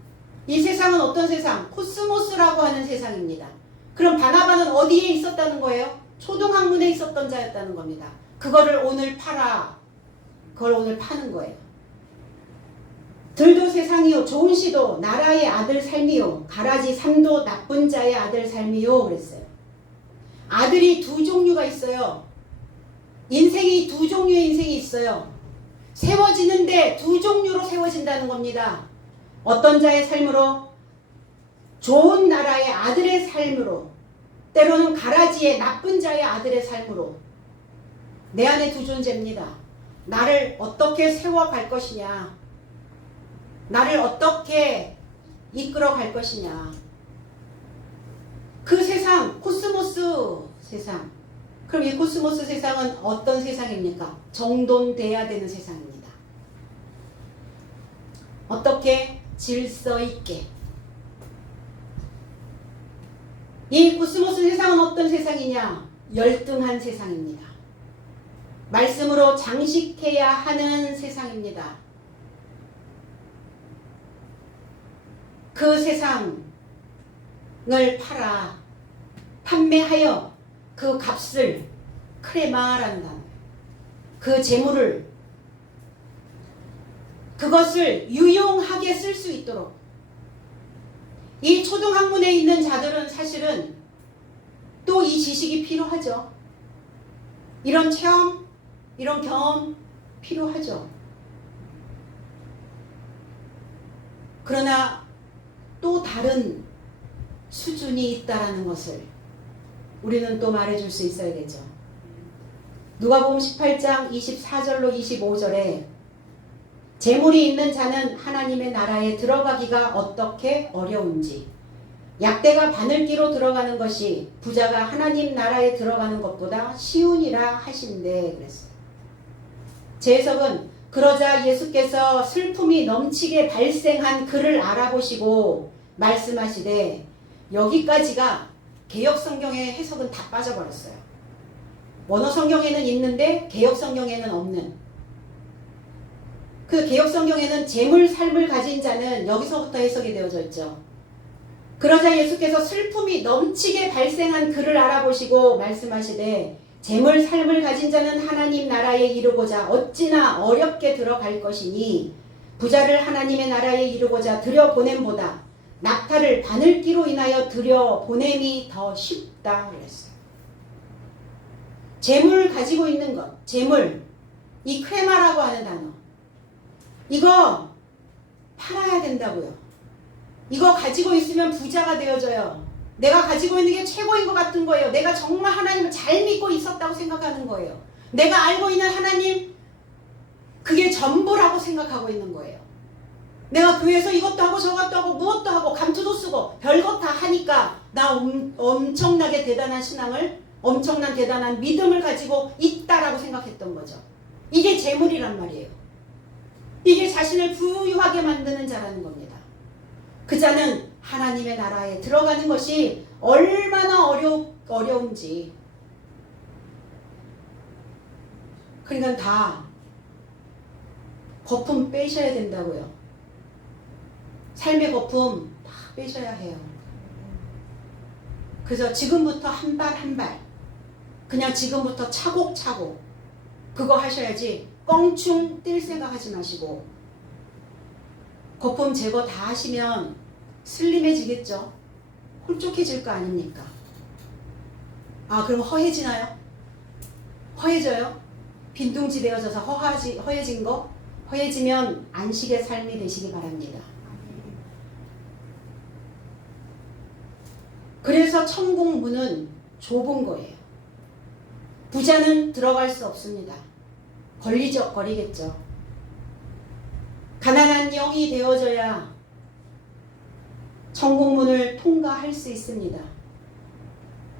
이 세상은 어떤 세상? 코스모스라고 하는 세상입니다. 그럼 바나바는 어디에 있었다는 거예요? 초등학문에 있었던 자였다는 겁니다. 그거를 오늘 팔아. 그걸 오늘 파는 거예요. 들도 세상이요 좋은 씨도 나라의 아들 삶이요 가라지 삶도 나쁜 자의 아들 삶이요 그랬어요. 아들이 두 종류가 있어요. 인생이 두 종류의 인생이 있어요. 세워지는데 두 종류로 세워진다는 겁니다. 어떤 자의 삶으로? 좋은 나라의 아들의 삶으로 때로는 가라지의 나쁜 자의 아들의 삶으로 내 안에 두 존재입니다. 나를 어떻게 세워갈 것이냐 나를 어떻게 이끌어 갈 것이냐 그 세상 코스모스 세상 그럼 이 코스모스 세상은 어떤 세상입니까? 정돈돼야 되는 세상입니다. 어떻게? 질서 있게 이 코스모스 세상은 어떤 세상이냐? 열등한 세상입니다. 말씀으로 장식해야 하는 세상입니다. 그 세상을 팔아 판매하여 그 값을 크레마라는 단어 그 재물을 그것을 유용하게 쓸 수 있도록 이 초등학문에 있는 자들은 사실은 또 이 지식이 필요하죠. 이런 체험, 이런 경험 필요하죠. 그러나 또 다른 수준이 있다라는 것을 우리는 또 말해줄 수 있어야 되죠. 누가복음 18장 24절로 25절에 재물이 있는 자는 하나님의 나라에 들어가기가 어떻게 어려운지 약대가 바늘기로 들어가는 것이 부자가 하나님 나라에 들어가는 것보다 쉬우니라 하신대 그랬어요. 제 해석은 그러자 예수께서 슬픔이 넘치게 발생한 그를 알아보시고 말씀하시되 여기까지가 개역성경의 해석은 다 빠져버렸어요. 원어성경에는 있는데 개역성경에는 없는 그 개역성경에는 재물 삶을 가진 자는 여기서부터 해석이 되어져 있죠. 그러자 예수께서 슬픔이 넘치게 발생한 그를 알아보시고 말씀하시되 재물 삶을 가진 자는 하나님 나라에 이르고자 어찌나 어렵게 들어갈 것이니 부자를 하나님의 나라에 이르고자 들여보냄보다 낙타를 바늘기로 인하여 들여보냄이 더 쉽다 그랬어요. 재물 가지고 있는 것, 재물, 이 크레마라고 하는 단어 이거 팔아야 된다고요. 이거 가지고 있으면 부자가 되어져요. 내가 가지고 있는 게 최고인 것 같은 거예요. 내가 정말 하나님을 잘 믿고 있었다고 생각하는 거예요. 내가 알고 있는 하나님 그게 전부라고 생각하고 있는 거예요. 내가 교회에서 이것도 하고 저것도 하고 무엇도 하고 감투도 쓰고 별것 다 하니까 나 엄청나게 대단한 신앙을, 엄청난 대단한 믿음을 가지고 있다라고 생각했던 거죠. 이게 재물이란 말이에요. 이게 자신을 부유하게 만드는 자라는 겁니다. 그 자는 하나님의 나라에 들어가는 것이 얼마나 어려운지. 그러니까 다 거품 빼셔야 된다고요. 삶의 거품 다 빼셔야 해요. 그래서 지금부터 한 발 한 발, 그냥 지금부터 차곡차곡 그거 하셔야지 껑충 뛸 생각하지 마시고, 거품 제거 다 하시면 슬림해지겠죠. 홀쭉해질 거 아닙니까? 아, 그럼 허해지나요? 허해져요? 빈둥지 되어져서 허해진 거? 허해지면 안식의 삶이 되시기 바랍니다. 그래서 천국 문은 좁은 거예요. 부자는 들어갈 수 없습니다. 걸리겠죠. 가난한 영이 되어져야 천국 문을 통과할 수 있습니다.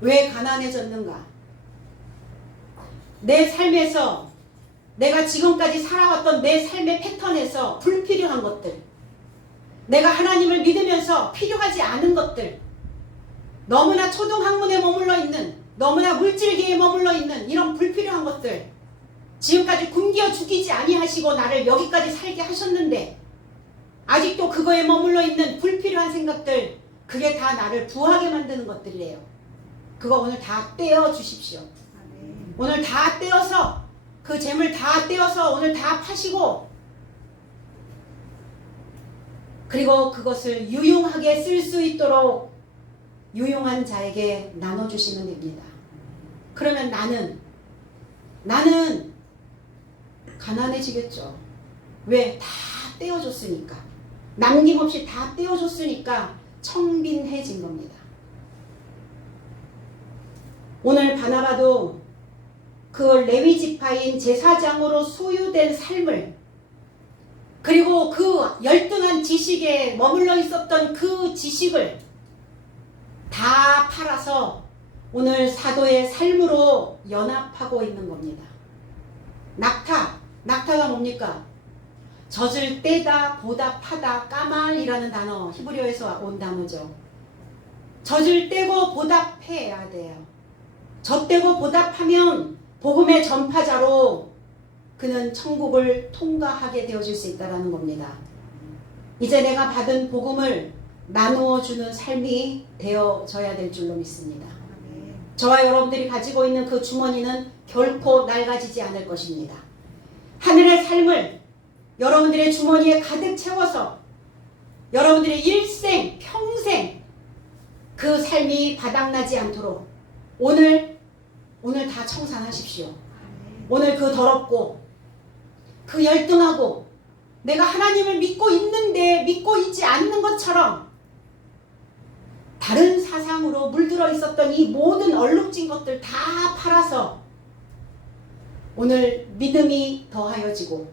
왜 가난해졌는가? 내 삶에서, 내가 지금까지 살아왔던 내 삶의 패턴에서 불필요한 것들, 내가 하나님을 믿으면서 필요하지 않은 것들, 너무나 초등학문에 머물러 있는, 너무나 물질계에 머물러 있는 이런 불필요한 것들, 지금까지 굶겨 죽이지 아니하시고 나를 여기까지 살게 하셨는데 아직도 그거에 머물러 있는 불필요한 생각들, 그게 다 나를 부하게 만드는 것들이래요. 그거 오늘 다 떼어 주십시오. 오늘 다 떼어서, 그 재물 다 떼어서 오늘 다 파시고, 그리고 그것을 유용하게 쓸 수 있도록 유용한 자에게 나눠주시면 됩니다. 그러면 나는 가난해지겠죠. 왜? 다 떼어줬으니까. 남김없이 다 떼어줬으니까 청빈해진 겁니다. 오늘 바나바도 그 레위 지파인 제사장으로 소유된 삶을, 그리고 그 열등한 지식에 머물러 있었던 그 지식을 다 팔아서 오늘 사도의 삶으로 연합하고 있는 겁니다. 낙타가 뭡니까? 젖을 떼다, 보다, 파다, 까말이라는 단어, 히브리어에서 온 단어죠. 젖을 떼고 보답해야 돼요. 젖떼고 보답하면 복음의 전파자로 그는 천국을 통과하게 되어질 수 있다는 겁니다. 이제 내가 받은 복음을 나누어 주는 삶이 되어져야 될 줄로 믿습니다. 저와 여러분들이 가지고 있는 그 주머니는 결코 낡아지지 않을 것입니다. 하늘의 삶을 여러분들의 주머니에 가득 채워서 여러분들의 일생, 평생 그 삶이 바닥나지 않도록 오늘 다 청산하십시오. 오늘 그 더럽고 그 열등하고 내가 하나님을 믿고 있는데 믿고 있지 않는 것처럼 다른 사상으로 물들어 있었던 이 모든 얼룩진 것들 다 팔아서 오늘 믿음이 더하여지고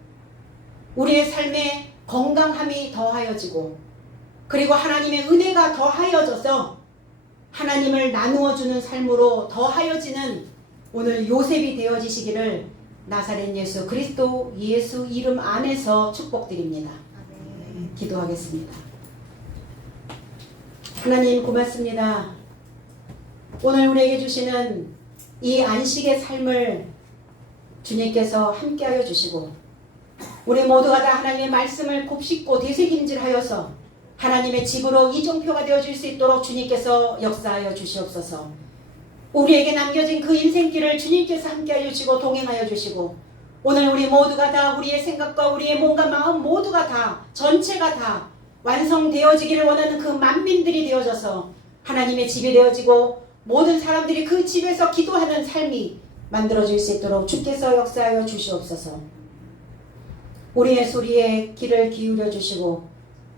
우리의 삶에 건강함이 더하여지고 그리고 하나님의 은혜가 더하여져서 하나님을 나누어주는 삶으로 더하여지는 오늘 요셉이 되어지시기를 나사렛 예수 그리스도 예수 이름 안에서 축복드립니다. 기도하겠습니다. 하나님 고맙습니다. 오늘 우리에게 주시는 이 안식의 삶을 주님께서 함께하여 주시고 우리 모두가 다 하나님의 말씀을 곱씹고 되새김질하여서 하나님의 집으로 이정표가 되어질 수 있도록 주님께서 역사하여 주시옵소서. 우리에게 남겨진 그 인생길을 주님께서 함께하여 주시고 동행하여 주시고 오늘 우리 모두가 다 우리의 생각과 우리의 몸과 마음 모두가 다 전체가 다 완성되어지기를 원하는 그 만민들이 되어져서 하나님의 집이 되어지고 모든 사람들이 그 집에서 기도하는 삶이 만들어질 수 있도록 주께서 역사하여 주시옵소서. 우리의 소리에 귀를 기울여 주시고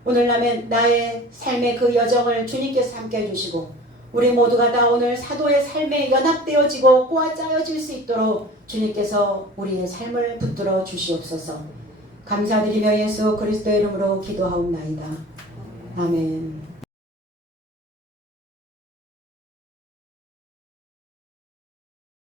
오늘 나의 삶의 그 여정을 주님께서 함께해 주시고 우리 모두가 다 오늘 사도의 삶에 연합되어지고 꼬아 짜여질 수 있도록 주님께서 우리의 삶을 붙들어 주시옵소서. 감사드리며 예수 그리스도의 이름으로 기도하옵나이다. 아멘.